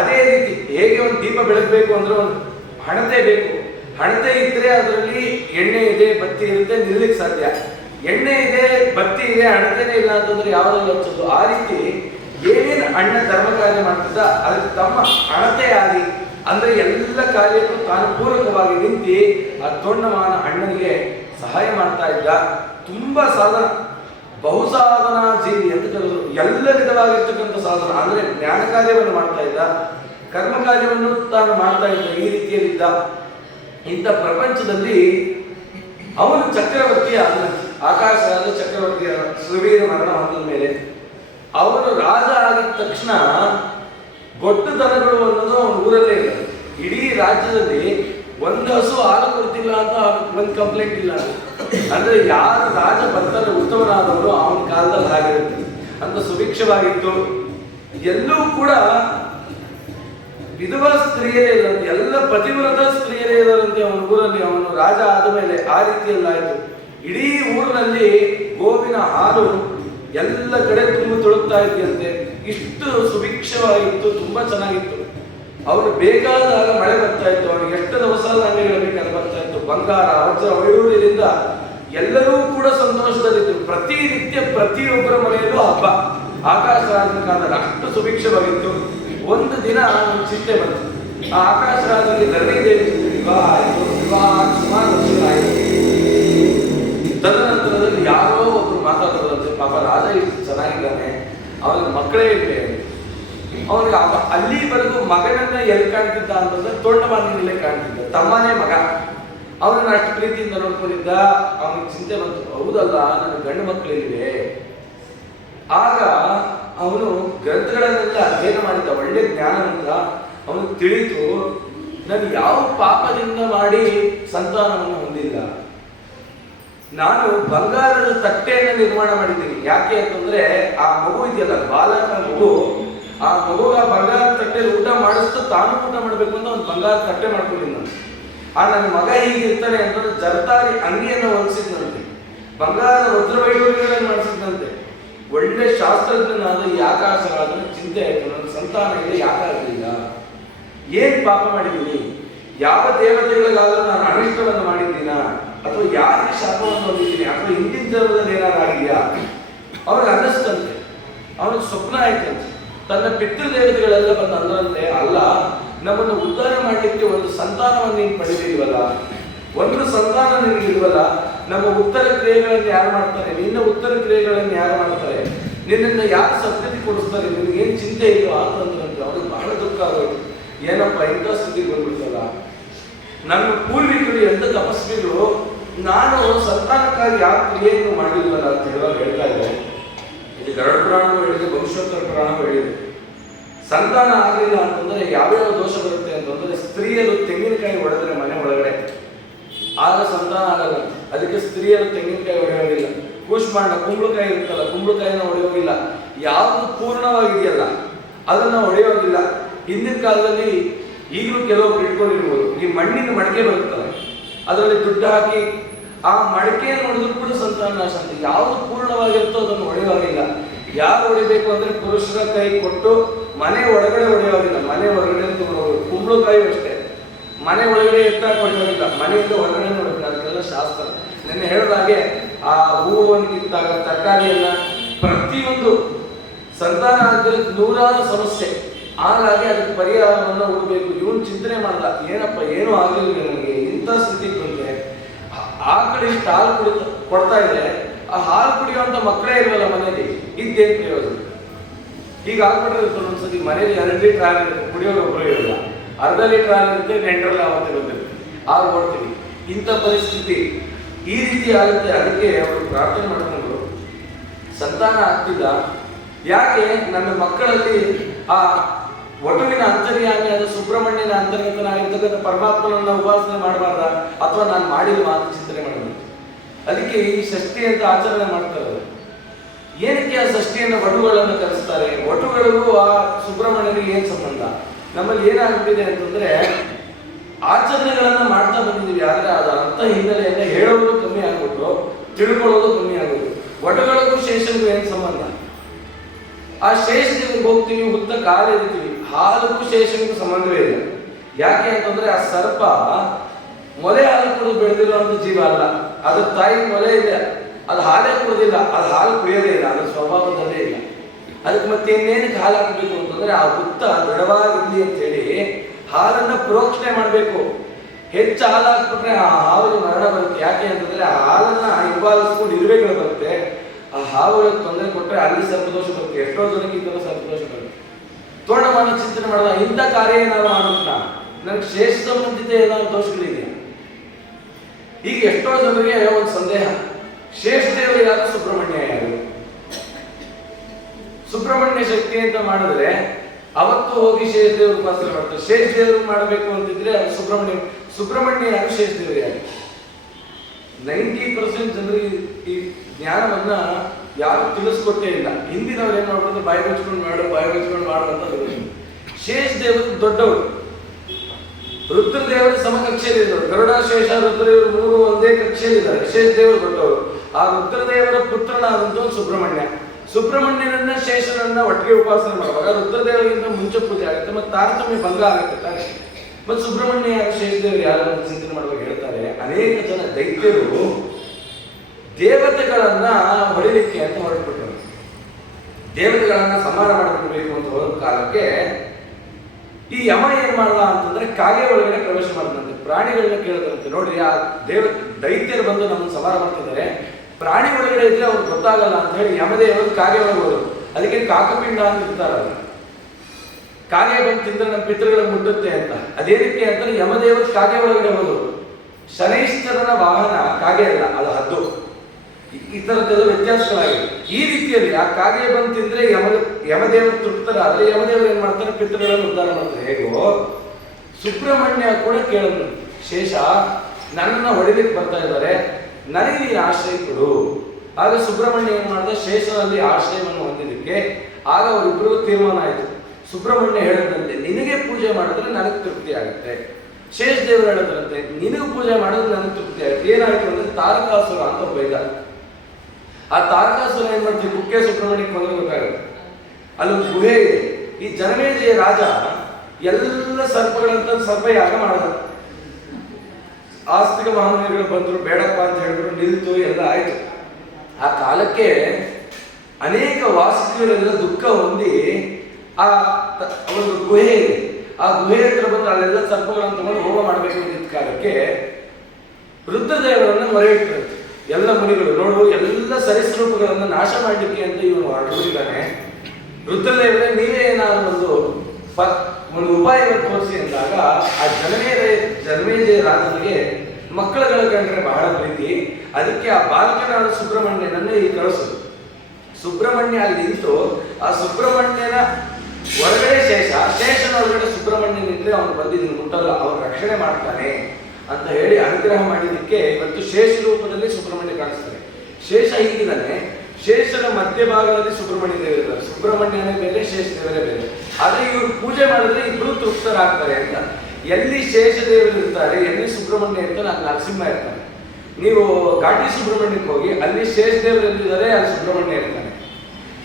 ಅದೇ ರೀತಿ. ಹೇಗೆ ಒಂದು ದೀಪ ಬೆಳಗಬೇಕು ಅಂದ್ರೆ ಒಂದು ಹಣತೆ ಬೇಕು, ಹಣತೆ ಇದ್ರೆ ಅದರಲ್ಲಿ ಎಣ್ಣೆ ಇದೆ, ಬತ್ತಿ ಇರುತ್ತೆ, ನಿಲ್ಲಕ್ಕೆ ಸಾಧ್ಯ. ಎಣ್ಣೆ ಇದೆ, ಬತ್ತಿ ಇದೆ, ಹಣತೆನೇ ಇಲ್ಲ ಅಂತಂದ್ರೆ ಯಾವಾಗಲೂ ಹಚ್ಚೋದು. ಆ ರೀತಿ ಏನೇನು ಅಣ್ಣ ಧರ್ಮ ಕಾರ್ಯ ಮಾಡ್ತಿದ್ದ ಅದಕ್ಕೆ ತಮ್ಮ ಹಣತೆ ಆಗಿ ಅಂದ್ರೆ ಎಲ್ಲ ಕಾರ್ಯಕ್ಕೂ ತಾನು ಪೂರಕವಾಗಿ ನಿಂತು ಆ ತೋಂಡಮಾನ ಅಣ್ಣನಿಗೆ ಸಹಾಯ ಮಾಡ್ತಾ ಇದ್ದ. ತುಂಬಾ ಸಾಧನ, ಬಹುಸಾಧನ ಜೀವಿ ಅಂತ ಕರೆದು ಎಲ್ಲ ವಿಧವಾಗಿರ್ತಕ್ಕಂಥ ಸಾಧನ ಅಂದ್ರೆ ಜ್ಞಾನ ಕಾರ್ಯವನ್ನು ಮಾಡ್ತಾ ಇದ್ದ, ಕರ್ಮ ಕಾರ್ಯವನ್ನು ತಾನು ಮಾಡ್ತಾ ಇದ್ದ. ಈ ರೀತಿಯಲ್ಲಿದ್ದ. ಇಂಥ ಪ್ರಪಂಚದಲ್ಲಿ ಅವನು ಚಕ್ರವರ್ತಿ ಆದ, ಆಕಾಶರಾಜ ಚಕ್ರವರ್ತಿಯ ಸುವೀರ ಮರಣ ಹೊಂದಿದ ಮೇಲೆ ಅವನು ರಾಜ ಆಗಿದ ತಕ್ಷಣ ಗೊಡ್ಡು ದನಗಳು ಅನ್ನೋದು ಅವನ ಊರಲ್ಲೇ ಇಲ್ಲ. ಇಡೀ ರಾಜ್ಯದಲ್ಲಿ ಒಂದು ಹಸು ಹಾಲು ಕೊಡ್ತಿಲ್ಲ ಅಂತ ಒಂದು ಕಂಪ್ಲೇಂಟ್ ಇಲ್ಲ. ಅಂದ್ರೆ ಯಾರು ರಾಜ ಬರ್ತಾರೆ ಉತ್ತಮನಾದವರು ಅವನ ಕಾಲದಲ್ಲಿ ಆಗಿರುತ್ತೆ ಅಂತ ಸುಭಿಕ್ಷವಾಗಿತ್ತು. ಎಲ್ಲೂ ಕೂಡ ವಿಧವಾ ಸ್ತ್ರೀಯರೇ ಇಲ್ಲಂತೆ, ಎಲ್ಲ ಪತಿವ್ರತ ಸ್ತ್ರೀಯರೇ ಇಲ್ಲಂತೆ ಅವನ ಊರಲ್ಲಿ. ಅವನು ರಾಜ ಆದ ಮೇಲೆ ಆ ರೀತಿಯಲ್ಲಾಯಿತು. ಇಡೀ ಊರಿನಲ್ಲಿ ಗೋವಿನ ಹಾಲು ಎಲ್ಲ ಕಡೆ ತುಳುಕ್ತಾ ಇದೆಯಂತೆ. ಇಷ್ಟು ಸುಭಿಕ್ಷವಾಗಿತ್ತು, ತುಂಬಾ ಚೆನ್ನಾಗಿತ್ತು. ಅವನು ಬೇಕಾದಾಗ ಮಳೆ ಬರ್ತಾ ಇತ್ತು, ಅವನಿಗೆ ಎಷ್ಟು ದವಸ ಧಾನ್ಯಗಳು ಬೇಕಾದ್ರೆ ಬರ್ತಾ ಇತ್ತು. ಬಂಗಾರ ವಜ್ರ ವೈಡೂರ್ಯದಿಂದ ಎಲ್ಲರೂ ಕೂಡ ಸಂತೋಷದಲ್ಲಿದ್ದರು. ಪ್ರತಿನಿತ್ಯ ಪ್ರತಿಯೊಬ್ಬರ ಮನೆಯಲ್ಲೂ ಹಬ್ಬ. ಆಕಾಶ ರಾಜನ ಕಾಲದಲ್ಲಿ ಅಷ್ಟು ಸುಭಿಕ್ಷವಾಗಿತ್ತು. ಒಂದು ದಿನ ಒಂದು ಚಿಂತೆ ಬಂತು. ಆ ಆಕಾಶ ರಾಜನಿಗೆ ಧರಣಿ ದೇವಿ ವಿವಾಹ ಆಯಿತು. ವಿವಾಹ ಸುಮಾರು ವರ್ಷಗಳಾಯಿತು. ತದನಂತರದಲ್ಲಿ ಯಾರೋ ಒಬ್ರು ಮಾತಾಡೋದಂತೆ, ಪಾಪ ರಾಜ ಇಷ್ಟು ಚೆನ್ನಾಗಿದ್ದಾನೆ, ಅವನಿಗೆ ಮಕ್ಕಳೇ ಇವೆ. ಅವನಿಗೆ ಅಲ್ಲಿವರೆಗೂ ಮಗನನ್ನ ಎಲ್ಲಿ ಕಾಣ್ತಿದ್ದ ಅಂತಂದ್ರೆ ತೋಂಡಮಾನಲ್ಲೇ ಕಾಣ್ತಿದ್ದ, ತಮ್ಮನೇ ಮಗ. ಅವನನ್ನ ಅಷ್ಟು ಪ್ರೀತಿಯಿಂದ ನೋಡ್ಕೊಂಡಿದ್ದ. ಅವನಿಗೆ ಚಿಂತೆ ಬಂತು, ಹೌದಲ್ಲ ನನ್ನ ಗಂಡು ಮಕ್ಕಳಿವೆ. ಆಗ ಅವನು ಗ್ರಂಥಗಳನ್ನೆಲ್ಲ ಅಧ್ಯಯನ ಮಾಡಿದ್ದ, ಒಳ್ಳೆ ಜ್ಞಾನವಂತ. ಅವನು ತಿಳಿತು, ನಾನು ಯಾವ ಪಾಪದಿಂದ ಮಾಡಿ ಸಂತಾನವನ್ನು ಹೊಂದಿಲ್ಲ. ನಾನು ಬಂಗಾರದ ತಟ್ಟೆಯನ್ನು ನಿರ್ಮಾಣ ಮಾಡಿದ್ದೀನಿ. ಯಾಕೆ ಅಂತಂದ್ರೆ ಆ ಮಗು ಇದೆಯಲ್ಲ, ಬಾಲಕ ಮಗು, ಆ ಮಗುಗ ಬಂಗಾರದ ತಟ್ಟೆಯಲ್ಲಿ ಊಟ ಮಾಡಿಸ್ತಾ ತಾನು ಊಟ ಮಾಡಬೇಕು ಅಂತ ಒಂದು ಬಂಗಾರದ ತಟ್ಟೆ ಮಾಡ್ಕೊಂಡಿದ್ದ. ಆ ನನ್ನ ಮಗ ಹೀಗಿರ್ತಾನೆ ಅಂತಂದ್ರೆ ಜರ್ತಾರಿ ಅಂಗಿಯನ್ನು ಹೊಲಿಸಿದ್ನಂತೆ, ಬಂಗಾರದ ವಜ್ರ ವೈಡೂರ್ಯಗಳನ್ನು ಮಾಡಿಸಿದ್ನಂತೆ. ಒಳ್ಳೆ ಶಾಸ್ತ್ರಜ್ಞನಾದ ಈ ಆಕಾಶರಾಜನ ಚಿಂತೆ ಆಯ್ತು, ನನ್ನ ಸಂತಾನ ಇದೆ, ಯಾಕಾಗಲಿಲ್ಲ, ಏನ್ ಪಾಪ ಮಾಡಿದ್ದೀನಿ, ಯಾವ ದೇವತೆಗಳಿಗಾದ್ರೂ ನಾನು ಅನಿಷ್ಟವನ್ನು ಮಾಡಿದ್ದೀನ, ಅಥವಾ ಯಾರಿಗೆ ಶಾಪವನ್ನು ಹೊಂದಿದ್ದೀನಿ, ಅಥವಾ ಹಿಂದಿನ ಜನ್ಮದಲ್ಲಿ ಏನಾದ್ರು ಆಗಿದೆಯಾ. ಅವ್ರಿಗೆ ಅನ್ನಿಸ್ತಂತೆ, ಅವನಿಗೆ ಸ್ವಪ್ನ ಆಯ್ತಂತೆ. ತನ್ನ ಪಿತೃದೇವತೆಗಳೆಲ್ಲ ಬಂದು ಅಂದ್ರಂತೆ, ಅಲ್ಲ ನಮ್ಮನ್ನು ಉದ್ಧಾರ ಮಾಡಲಿಕ್ಕೆ ಒಂದು ಸಂತಾನವನ್ನು ನೀನು ಪಡೆದಿಲ್ವಲ್ಲ, ಒಂದು ಸಂತಾನ ನಿನಗಿಲ್ವಲ್ಲ, ನಮ್ಮ ಉತ್ತರ ಕ್ರಿಯೆಗಳನ್ನು ಯಾರು ಮಾಡ್ತಾರೆ, ನಿನ್ನ ಉತ್ತರ ಕ್ರಿಯೆಗಳನ್ನು ಯಾರು ಮಾಡ್ತಾರೆ, ನಿನ್ನನ್ನು ಯಾರು ಸದ್ಗತಿ ಕೊಡಿಸ್ತಾರೆ, ನಿನಗೇನು ಚಿಂತೆ ಇಲ್ವೋ ಅಂತಂದ್ರಂತೆ. ಅವ್ರಿಗೆ ಬಹಳ ದುಃಖ ಆಗೋಯ್ತು. ಏನಪ್ಪ ಇಂಥ ಸ್ಥಿತಿಗೆ ಬಂದ್ಬಿಡ್ತಲ್ಲ, ನನ್ನ ಪೂರ್ವಿಕರು ಎಂತ ತಪಸ್ವಿಗಳು, ನಾನು ಸಂತಾನಕ್ಕಾಗಿ ಯಾವ ಕ್ರಿಯೆಯನ್ನು ಮಾಡಿಲ್ವಲ್ಲ ಅಂತ ಹೇಳುವಾಗ ಹೇಳ್ತಾ ಇದ್ದಾರೆ. ಇದು ಗರುಡ ಪುರಾಣವೂ ಹೇಳಿದೆ, ಭವಿಷ್ಯೋತ್ತರ ಪುರಾಣವೂ ಹೇಳಿದೆ. ಸಂತಾನ ಆಗಲಿಲ್ಲ ಅಂತಂದ್ರೆ ಯಾವ್ಯಾವ ದೋಷ ಬರುತ್ತೆ ಅಂತಂದ್ರೆ, ಸ್ತ್ರೀಯರು ತೆಂಗಿನಕಾಯಿ ಹೊಡೆದ್ರೆ ಮನೆ ಒಳಗಡೆ ಆಗ ಸಂತಾನ ಆಗಲ್ಲ. ಅದಕ್ಕೆ ಸ್ತ್ರೀಯರು ತೆಂಗಿನಕಾಯಿ ಹೊಡೆಯೋದಿಲ್ಲ. ಕೂಷ್ಮಾಂಡ ಕುಂಬಳಕಾಯಿ ಇರುತ್ತಲ್ಲ, ಕುಂಬಳಕಾಯಿನ ಹೊಡೆಯೋಗಿಲ್ಲ. ಯಾವುದು ಪೂರ್ಣವಾಗಿದೆಯಲ್ಲ ಅದನ್ನ ಹೊಡೆಯೋದಿಲ್ಲ. ಹಿಂದಿನ ಕಾಲದಲ್ಲಿ ಈಗಲೂ ಕೆಲವೊಬ್ರು ಇಟ್ಕೊಂಡಿರ್ಬೋದು, ಈ ಮಣ್ಣಿನ ಮಡಕೆ ಬರುತ್ತಲ್ಲ, ಅದರಲ್ಲಿ ದುಡ್ಡು ಹಾಕಿ ಆ ಮಡಕೆಯನ್ನು ಹೊಡೆದ್ರು ಕೂಡ ಸಂತಾನ ನಾಶ ಅಂತ. ಯಾವುದು ಪೂರ್ಣವಾಗಿರುತ್ತೋ ಅದನ್ನು ಹೊಡೆಯುವಾಗಿಲ್ಲ. ಯಾರು ಹೊಡಿಬೇಕು ಅಂದ್ರೆ ಪುರುಷರ ಕೈ ಕೊಟ್ಟು ಮನೆ ಒಳಗಡೆ ಹೊಡೆಯೋಗಿಲ್ಲ, ಮನೆ ಹೊರಗಡೆ ತಗೊಂಡೋಗಿ. ಕುಂಬಳಕಾಯಿ ಅಷ್ಟೇ, ಮನೆ ಒಳಗಡೆ ಎತ್ತಾಗಿ ಹೊಡೆಯೋಗಿಲ್ಲ, ಮನೆಯಿಂದ ಹೊರಗಡೆ ನೋಡಬೇಕು. ಅದಕ್ಕೆಲ್ಲ ಶಾಸ್ತ್ರ. ನೆನ್ನೆ ಹೇಳಿದಾಗೆ ಆ ಹೂವನ್ನು ಕಿತ್ತಾಗ ತರಕಾರಿಯನ್ನ ಪ್ರತಿಯೊಂದು ಸಂತಾನ ಆಗಿದ್ರೆ ನೂರಾರು ಸಮಸ್ಯೆ. ಹಾಗಾಗಿ ಅದಕ್ಕೆ ಪರಿಹಾರವನ್ನು ಹುಡಬೇಕು. ಇವನು ಚಿಂತನೆ ಮಾಡ್ದ, ಏನಪ್ಪ ಏನೂ ಆಗಲಿಲ್ಲ ನನಗೆ, ಇಂಥ ಸ್ಥಿತಿಗೆ ಬಂದೆ, ಆಕಡೆ ಇಷ್ಟು ಹಾಲು ಕೊಡ್ತಾ ಇದೆ, ಆ ಹಾಲು ಕುಡಿಯುವಂತ ಮಕ್ಕಳೇ ಇಲ್ವಲ್ಲ ಮನೆಯಲ್ಲಿ, ಇದ್ದೇನು ಪ್ರಯೋಜನ. ಈಗ ಆಗ್ಬಿಟ್ಟಿರುತ್ತೆ ಒಂದೊಂದ್ಸತಿ ಮನೇಲಿ 2 ಲೀಟರ್ ಆಗಿರುತ್ತೆ, ಕುಡಿಯೋರು ಒಬ್ಬರು ಇರಲ್ಲ, ಅರ್ಧ ಲೀಟರ್ ಆಗಿರುತ್ತೆ, ನೆಂಟರಲ್ಲಿ ಅವತ್ತೇ ಬಂದಿರುತ್ತೆ, ಆಗ ಓಡ್ತೀವಿ. ಇಂಥ ಪರಿಸ್ಥಿತಿ ಈ ರೀತಿ ಆಗುತ್ತೆ. ಅದಕ್ಕೆ ಅವರು ಪ್ರಾರ್ಥನೆ ಮಾಡ್ಕೊಂಡ್ರು, ಸಂತಾನ ಆಗ್ತಿಲ್ಲ, ಯಾಕೆ ನನ್ನ ಮಕ್ಕಳಲ್ಲಿ ಆ ವಟುವಿನ ಅಂತರ್ಯಾಮಿಯಾದ ಸುಬ್ರಹ್ಮಣ್ಯನ ಅಂತರ್ಗತನಾಗಿರ್ತಕ್ಕಂಥ ಪರಮಾತ್ಮನನ್ನ ಉಪಾಸನೆ ಮಾಡಬಾರ್ದ, ಅಥವಾ ನಾನು ಮಾಡಿಲ್ವಾ ಅಂತ ಚಿಂತನೆ ಮಾಡಬೇಕು. ಅದಕ್ಕೆ ಈ ಷಷ್ಠಿ ಅಂತ ಆಚರಣೆ ಮಾಡ್ತಾರೆ. ಏನಕ್ಕೆ ಆ ಷಷ್ಠಿಯನ್ನು ವಟುಗಳನ್ನು ಕರೆಸ್ತಾರೆ? ವಟುಗಳಿಗೂ ಆ ಸುಬ್ರಹ್ಮಣ್ಯನಿಗೆ ಏನ್ ಸಂಬಂಧ? ನಮ್ಮಲ್ಲಿ ಏನಾಗ್ಬಿಟ್ಟಿದೆ ಅಂತಂದ್ರೆ, ಆಚರಣೆಗಳನ್ನ ಮಾಡ್ತಾ ಬಂದಿದ್ದೀವಿ, ಆದ್ರೆ ಅದ ಅರ್ಥ ಹಿನ್ನೆಲೆಯನ್ನ ಹೇಳೋದು ಕಮ್ಮಿ ಆಗ್ಬಿಟ್ರು, ತಿಳ್ಕೊಳ್ಳೋದು ಕಮ್ಮಿ ಆಗೋದು. ವಟುಗಳಿಗೂ ಶೇಷನಿಗೂ ಏನ್ ಸಂಬಂಧ? ಆ ಶೇಷನಿಗೆ ಹೋಗ್ತೀವಿ, ಹುತ್ತ ಕಾಲಿರ್ತೀವಿ, ಹಾಲಿಗೂ ಶೇಷನಿಗೂ ಸಂಬಂಧವೇ ಇಲ್ಲ. ಯಾಕೆ ಅಂತಂದ್ರೆ ಆ ಸರ್ಪ ಮೊಲೆ ಹಾಲು ಕುಡಿದು ಬೆಳೆದಿರುವಂತ ಜೀವ ಅಲ್ಲ. ಅದ್ರ ತಾಯಿ ಮೊಲೆ ಇದೆ, ಅದು ಹಾಲೇ ಕುಡಿದಿಲ್ಲ, ಅದು ಹಾಲು ಕುಡಿಯೋದೇ ಇಲ್ಲ, ಅದ್ರ ಸ್ವಭಾವದಲ್ಲೇ ಇಲ್ಲ. ಅದಕ್ಕೆ ಮತ್ತೆ ಇನ್ನೇನಕ್ಕೆ ಹಾಲು ಹಾಕಬೇಕು ಅಂತಂದ್ರೆ ಆ ಹುತ್ತ ದೃಢವಾಗಿರ್ಲಿ ಅಂತ ಹೇಳಿ ಹಾಲನ್ನ ಪ್ರೋಕ್ಷಣೆ ಮಾಡಬೇಕು. ಹೆಚ್ಚು ಹಾಲು ಹಾಕ್ಬಿಟ್ರೆ ಆ ಹಾವಿಗೆ ಮರಣ ಬರುತ್ತೆ. ಯಾಕೆ ಅಂತಂದ್ರೆ ಆ ಹಾಲನ್ನ ಹಿಂಬಾಲಿಸ್ಕೊಂಡು ಇರುವೆಗಳು ಬರುತ್ತೆ. ಆ ಹಾವುಗಳಿಗೆ ತೊಂದರೆ ಕೊಟ್ಟರೆ ಅಲ್ಲಿ ಸರ್ಪದೋಷ ಬರುತ್ತೆ. ಎಷ್ಟೋ ಜನಕ್ಕೆ ಈ ತರ ಸರ್ಪದೋಷ ಬರುತ್ತೆ. ತೋರಣಮಾನ ಚಿಂತನೆ ಮಾಡಿದ ಇಂಥ ಕಾರ್ಯ ಏನಾದ್ರು ಮಾಡೋಣ, ನನಗೆ ಶೇಷ ಸಂಬಂಧಿತ ಏನಾದ್ರು ದೋಷಗಳಿದೆಯಾ? ಈಗ ಎಷ್ಟೋ ಜನರಿಗೆ ಒಂದು ಸಂದೇಹ, ಶೇಷ ದೇವರು ಯಾರು, ಸುಬ್ರಹ್ಮಣ್ಯ ಯಾರು? ಸುಬ್ರಹ್ಮಣ್ಯ ಶಕ್ತಿ ಅಂತ ಮಾಡಿದ್ರೆ ಅವತ್ತು ಹೋಗಿ ಶೇಷ ದೇವರು ಉಪಾಸನೆ ಮಾಡ್ತಾರೆ. ಶೇಷ ದೇವರು ಮಾಡಬೇಕು ಅಂತಿದ್ರೆ ಅದು ಸುಬ್ರಹ್ಮಣ್ಯ ಯಾರು, ಶೇಷ ದೇವರು ಯಾರು? 90% ಜನರಿಗೆ ಈ ಜ್ಞಾನವನ್ನ ಯಾರು ತಿಳಿಸ್ಕೊಟ್ಟೇ ಇಲ್ಲ. ಹಿಂದಿನವ್ರು ಏನ್ ಮಾಡ್ಬೋದು, ಬಾಯಿ ಮುಚ್ಕೊಂಡು ಮಾಡು ಅಂತ ಹೇಳಿದ್ರು. ಶೇಷ ದೇವರು ದೊಡ್ಡವರು, ರುದ್ರದೇವರು ಸಮಕಕ್ಷೆಯಲ್ಲಿದ್ದಾರೆ. ಗರುಡ, ಶೇಷ, ರುದ್ರ ಇವರು ಮೂರು ಒಂದೇ ಕಕ್ಷೆಯಲ್ಲಿದ್ದಾರೆ. ಶೇಷ ದೇವರು ದೊಡ್ಡವರು. ಆ ರುದ್ರದೇವರ ಪುತ್ರನಾದಂತ ಸುಬ್ರಹ್ಮಣ್ಯನನ್ನ ಶೇಷನನ್ನ ಒಟ್ಟಿಗೆ ಉಪಾಸನೆ ಮಾಡುವಾಗ ರುದ್ರದೇವರಿಗಿಂತ ಮುಂಚೆ ಪೂಜೆ ಆಗುತ್ತೆ, ಮತ್ತೆ ತಾರತಮ್ಯ ಭಂಗ ಆಗುತ್ತೆ ತಾನೆ. ಮತ್ತೆ ಸುಬ್ರಹ್ಮಣ್ಯ ಯಾರು, ಶೇಷ ದೇವರು ಯಾರು ಅಂತ ಚಿಂತನೆ ಮಾಡುವಾಗ ಹೇಳ್ತಾರೆ, ಅನೇಕ ಜನ ದೈತ್ಯರು ದೇವತೆಗಳನ್ನ ಹೊಡಿಲಿಕ್ಕೆ ಅಂತ ಹೊರಟ್ಬಿಟ್ಟರು. ದೇವತೆಗಳನ್ನ ಸಂಹಾರ ಮಾಡಿಬಿಡ್ಬೇಕು ಅಂತ ಹೋದ ಕಾಲಕ್ಕೆ ಈ ಯಮ ಏನ್ ಮಾಡಲ್ಲ ಅಂತಂದ್ರೆ ಕಾಗೆ ಒಳಗಡೆ ಪ್ರವೇಶ ಮಾಡಿದಂತೆ ಪ್ರಾಣಿಗಳನ್ನ ಕೇಳಿದಂತೆ, ನೋಡಿ ಆ ದೈತ್ಯರು ಬಂದು ನಮ್ಮನ್ನು ಸಂಹಾರ ಮಾಡ್ತಿದ್ದಾರೆ, ಪ್ರಾಣಿ ಒಳಗಡೆ ಇದ್ರೆ ಅವ್ರಿಗೆ ಗೊತ್ತಾಗಲ್ಲ ಅಂತ ಹೇಳಿ ಯಮದೇವರು ಕಾಗೆ ಒಳಗೆ ಹೋದ್ರು. ಅದಕ್ಕೆ ಕಾಕಪಿಂಡ ಅಂತ ಇರ್ತಾರಲ್ಲ, ಕಾಗೆ ಬಂದು ತಿಂದ್ರೆ ನಮ್ಮ ಪಿತೃಗಳಿಗೆ ಮುಟ್ಟುತ್ತೆ ಅಂತ. ಅದೇನಕ್ಕೆ ಅಂತಂದ್ರೆ ಯಮದೇವರು ಕಾಗೆ ಒಳಗಡೆ ಹೋದ್ರು. ಶನೈಶ್ಚರನ ವಾಹನ ಕಾಗೆ ಅಲ್ಲ, ಅದು ಹದ್ದು. ಈ ತರದ್ದೆಲ್ಲ ವ್ಯತ್ಯಾಸಗಳಾಗಿದೆ. ಈ ರೀತಿಯಲ್ಲಿ ಆ ಕಾಗೆ ಬಂದು ತಿಂದ್ರೆ ಯಮದೇವರು ತೃಪ್ತರಾದ್ರೆ ಯಮದೇವರು ಏನ್ ಮಾಡ್ತಾರೆ, ಪಿತೃಗಳನ್ನು ಉದ್ಧಾರ ಮಾಡ್ತಾರೆ. ಹೇಗೋ ಸುಬ್ರಹ್ಮಣ್ಯ ಕೂಡ ಕೇಳಿದ್ರು, ಶೇಷ ನನ್ನನ್ನು ಹೊಡಿಲಿಕ್ಕೆ ಬರ್ತಾ ಇದ್ದಾರೆ, ನನಗೆ ನೀನು ಆಶ್ರಯ ಕೊಡು. ಆಗ ಸುಬ್ರಹ್ಮಣ್ಯ ಏನ್ ಮಾಡಿದ, ಶೇಷನಲ್ಲಿ ಆಶ್ರಯವನ್ನು ಹೊಂದಿದ್ದಕ್ಕೆ ಆಗ ಅವರಿಬ್ಬರಿಗೂ ತೀರ್ಮಾನ ಆಯಿತು. ಸುಬ್ರಹ್ಮಣ್ಯ ಹೇಳಿದಂತೆ ನಿನಗೆ ಪೂಜೆ ಮಾಡಿದ್ರೆ ನನಗೆ ತೃಪ್ತಿ ಆಗುತ್ತೆ, ಶೇಷ ದೇವರು ಹೇಳಿದ್ರಂತೆ ನಿನಗೆ ಪೂಜೆ ಮಾಡಿದ್ರೆ ನನಗೆ ತೃಪ್ತಿ ಆಗುತ್ತೆ. ಏನಾಯ್ತು ಅಂದ್ರೆ ತಾರಕಾಸುರ ಅಂತ ಒಬ್ಬ ಇದ್ದ. ಆ ತಾರಕಾಸುರ ಏನ್ ಮಾಡ್ತೀವಿ, ಕುಕ್ಕೆ ಸುಬ್ರಹ್ಮಣ್ಯಕ್ಕೆ ಕೊಂದ್ರೆ ಗೊತ್ತಾಗುತ್ತೆ. ಅಲ್ಲೊಂದು ಗುಹೆ ಇದೆ. ಈ ಜನಮೇಜಯ ರಾಜ ಎಲ್ಲ ಸರ್ಪಗಳಂತ ಸರ್ಪ ಯಾಗ ಮಾಡಿದ. ಆಸ್ತಿಕ ಮಹಾಮನಿಗಳು ಬಂದ್ರು, ಬೇಡಪ್ಪ ಅಂತ ಹೇಳಿದ್ರು, ನಿಲ್ತು, ಎಲ್ಲ ಆಯ್ತು. ಆ ಕಾಲಕ್ಕೆ ಅನೇಕ ವಾಸುಕಿಯರೆಲ್ಲ ದುಃಖ ಹೊಂದಿ ಆ ಒಂದು ಗುಹೆ ಇದೆ, ಆ ಗುಹೆ ಹತ್ರ ಬಂದು ಅಲ್ಲೆಲ್ಲ ಸರ್ಪಗಳನ್ನು ತಗೊಂಡು ಹೋಮ ಮಾಡಬೇಕು ಅಂತಿದ್ದ ಕಾಲಕ್ಕೆ ರುದ್ರದೇವರನ್ನ ಮೊರೆ ಇಟ್ಟರಂತೆ ಎಲ್ಲ ಮುನಿಗಳು. ನೋಡು, ಎಲ್ಲ ಸರಿಸ್ವರೂಪಗಳನ್ನು ನಾಶ ಮಾಡಲಿಕ್ಕೆ ಅಂತ ಇವನು ಹೊರಟಿದ್ದಾನೆ, ರುದ್ರದೇವರೇ ನೀವೇ ಏನಾದ್ರು ಒಂದು ಉಪಾಯವನ್ನು ತೋರಿಸಿ ಅಂದಾಗ ಆ ಜನಮೇಜಯ ರಾಜನಿಗೆ ಮಕ್ಕಳುಗಳ ಕಂಡ್ರೆ ಬಹಳ ಪ್ರೀತಿ. ಅದಕ್ಕೆ ಆ ಬಾಲಕನಾದ ಸುಬ್ರಹ್ಮಣ್ಯನನ್ನ ಇಲ್ಲಿ ಕಳಿಸೋದು. ಸುಬ್ರಹ್ಮಣ್ಯ ಅಲ್ಲಿ ನಿಂತು ಆ ಸುಬ್ರಹ್ಮಣ್ಯನ ಹೊರಗಡೆ ಶೇಷನ ಹೊರಗಡೆ ಸುಬ್ರಹ್ಮಣ್ಯ ನಿಂತ್ರೆ ಅವನು ಬಂದಿದ್ದೀನಿ ಮುಟ್ಟಲ್ಲ, ಅವನು ರಕ್ಷಣೆ ಮಾಡ್ತಾನೆ ಅಂತ ಹೇಳಿ ಅನುಗ್ರಹ ಮಾಡಿದ್ದಕ್ಕೆ ಇವತ್ತು ಶೇಷ ರೂಪದಲ್ಲಿ ಸುಬ್ರಹ್ಮಣ್ಯ ಕಾಣಿಸ್ತಾರೆ. ಶೇಷ ಹೀಗಿದ್ದಾನೆ, ಶೇಷನ ಮಧ್ಯಭಾಗದಲ್ಲಿ ಸುಬ್ರಹ್ಮಣ್ಯ ದೇವರಿದ್ದಾರೆ. ಸುಬ್ರಹ್ಮಣ್ಯನೇ ಬೇರೆ, ಶೇಷ ದೇವರೇ ಬೇರೆ. ಆದ್ರೆ ಇವರು ಪೂಜೆ ಮಾಡಿದ್ರೆ ಇಬ್ರು ತೃಪ್ತರಾಗ್ತಾರೆ ಅಂತ. ಎಲ್ಲಿ ಶೇಷ ದೇವರು ಇರ್ತಾರೆ, ಎಲ್ಲಿ ಸುಬ್ರಹ್ಮಣ್ಯ ಇರ್ತಾರೆ, ಅಲ್ಲಿ ನರಸಿಂಹ ಇರ್ತಾರೆ. ನೀವು ಘಾಟಿ ಸುಬ್ರಹ್ಮಣ್ಯಕ್ಕೆ ಹೋಗಿ ಅಲ್ಲಿ ಶೇಷ ದೇವರು ಎಲ್ಲಿದ್ದಾರೆ, ಅಲ್ಲಿ ಸುಬ್ರಹ್ಮಣ್ಯ ಇರ್ತಾನೆ.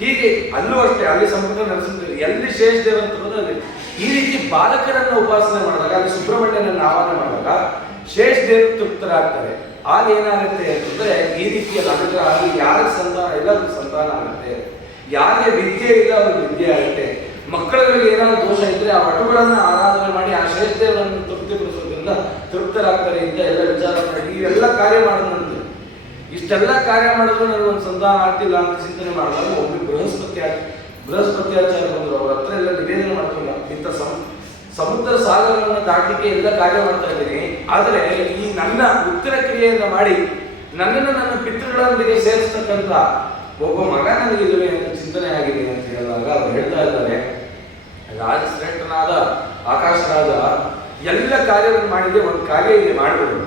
ಹೀಗೆ ಅಲ್ಲೂ ಅಷ್ಟೇ, ಅಲ್ಲಿ ಸಂಪೂರ್ಣ ನರಸಿಂಹ ಎಲ್ಲಿ ಶೇಷ ದೇವರು ಅಂತ ಅಲ್ಲಿ. ಈ ರೀತಿ ಬಾಲಕರನ್ನ ಉಪಾಸನೆ ಮಾಡಿದಾಗ, ಅಲ್ಲಿ ಸುಬ್ರಹ್ಮಣ್ಯನನ್ನು ಆಹ್ವಾನ ಮಾಡಿದಾಗ ಶೇಷ ದೇವರು ತೃಪ್ತರಾಗ್ತಾರೆ. ಆಗ ಏನಾಗುತ್ತೆ ಅಂತಂದ್ರೆ ಈ ರೀತಿಯ ಅನುಗ್ರಹ ಆಗಿ ಯಾರಿಗೆ ಸಂತಾನ ಇಲ್ಲ ಅವ್ರಿಗೆ ಸಂತಾನ ಆಗುತ್ತೆ, ಯಾರಿಗೆ ವಿದ್ಯೆ ಇಲ್ಲ ಅವ್ರಿಗೆ ವಿದ್ಯೆ ಆಗುತ್ತೆ. ಮಕ್ಕಳುಗಳಿಗೆ ಏನಾದ್ರು ದೋಷ ಇದ್ರೆ ಆ ವಟುಗಳನ್ನ ಆರಾಧನೆ ಮಾಡಿ ಆ ಶೇಷ ದೇವರನ್ನು ತೃಪ್ತಿಪಡಿಸೋದ್ರಿಂದ ತೃಪ್ತರಾಗ್ತಾರೆ ಅಂತ ಎಲ್ಲ ವಿಚಾರ ಮಾಡಿ ಇವೆಲ್ಲ ಕಾರ್ಯ ಮಾಡಿದಂತೆ. ಇಷ್ಟೆಲ್ಲ ಕಾರ್ಯ ಮಾಡಿದ್ರು ನನಗೊಂದು ಸಂತಾನ ಆಗ್ತಿಲ್ಲ ಅಂತ ಚಿಂತನೆ ಮಾಡಿದಾಗ ಒಬ್ಬರು ಬೃಹಸ್ಪತ್ಯಾಚಾರ್ಯ ಬಂದರು. ಅವ್ರ ಹತ್ರ ಎಲ್ಲ ನಿವೇದನೆ ಮಾಡ್ಕೊಂಡ, ಇಂಥ ಸಮುದ್ರ ಸಾಗರವನ್ನು ದಾಟಲಿಕ್ಕೆ ಎಲ್ಲ ಕಾರ್ಯ ಮಾಡ್ತಾ ಇದ್ದೀನಿ, ಆದರೆ ಈ ನನ್ನ ಉತ್ತರ ಕ್ರಿಯೆಯನ್ನು ಮಾಡಿ ನನ್ನನ್ನು ನನ್ನ ಪಿತೃಗಳೊಂದಿಗೆ ಸೇರಿಸ್ತಕ್ಕಂಥ ಒಬ್ಬ ಮಗ ನನಗಿಲ್ಲವೇ ಅಂತ ಚಿಂತನೆ ಆಗಿದೆ ಅಂತ ಹೇಳಿದಾಗ ಅವ್ರು ಹೇಳ್ತಾ ಇದ್ದಾರೆ, ರಾಜಶ್ರೇಷ್ಠನಾದ ಆಕಾಶರಾದ ಎಲ್ಲ ಕಾರ್ಯವನ್ನು ಮಾಡಿದ್ರೆ ಒಂದು ಕಾರ್ಯ ಇದೆ ಮಾಡಿಬಿಡು.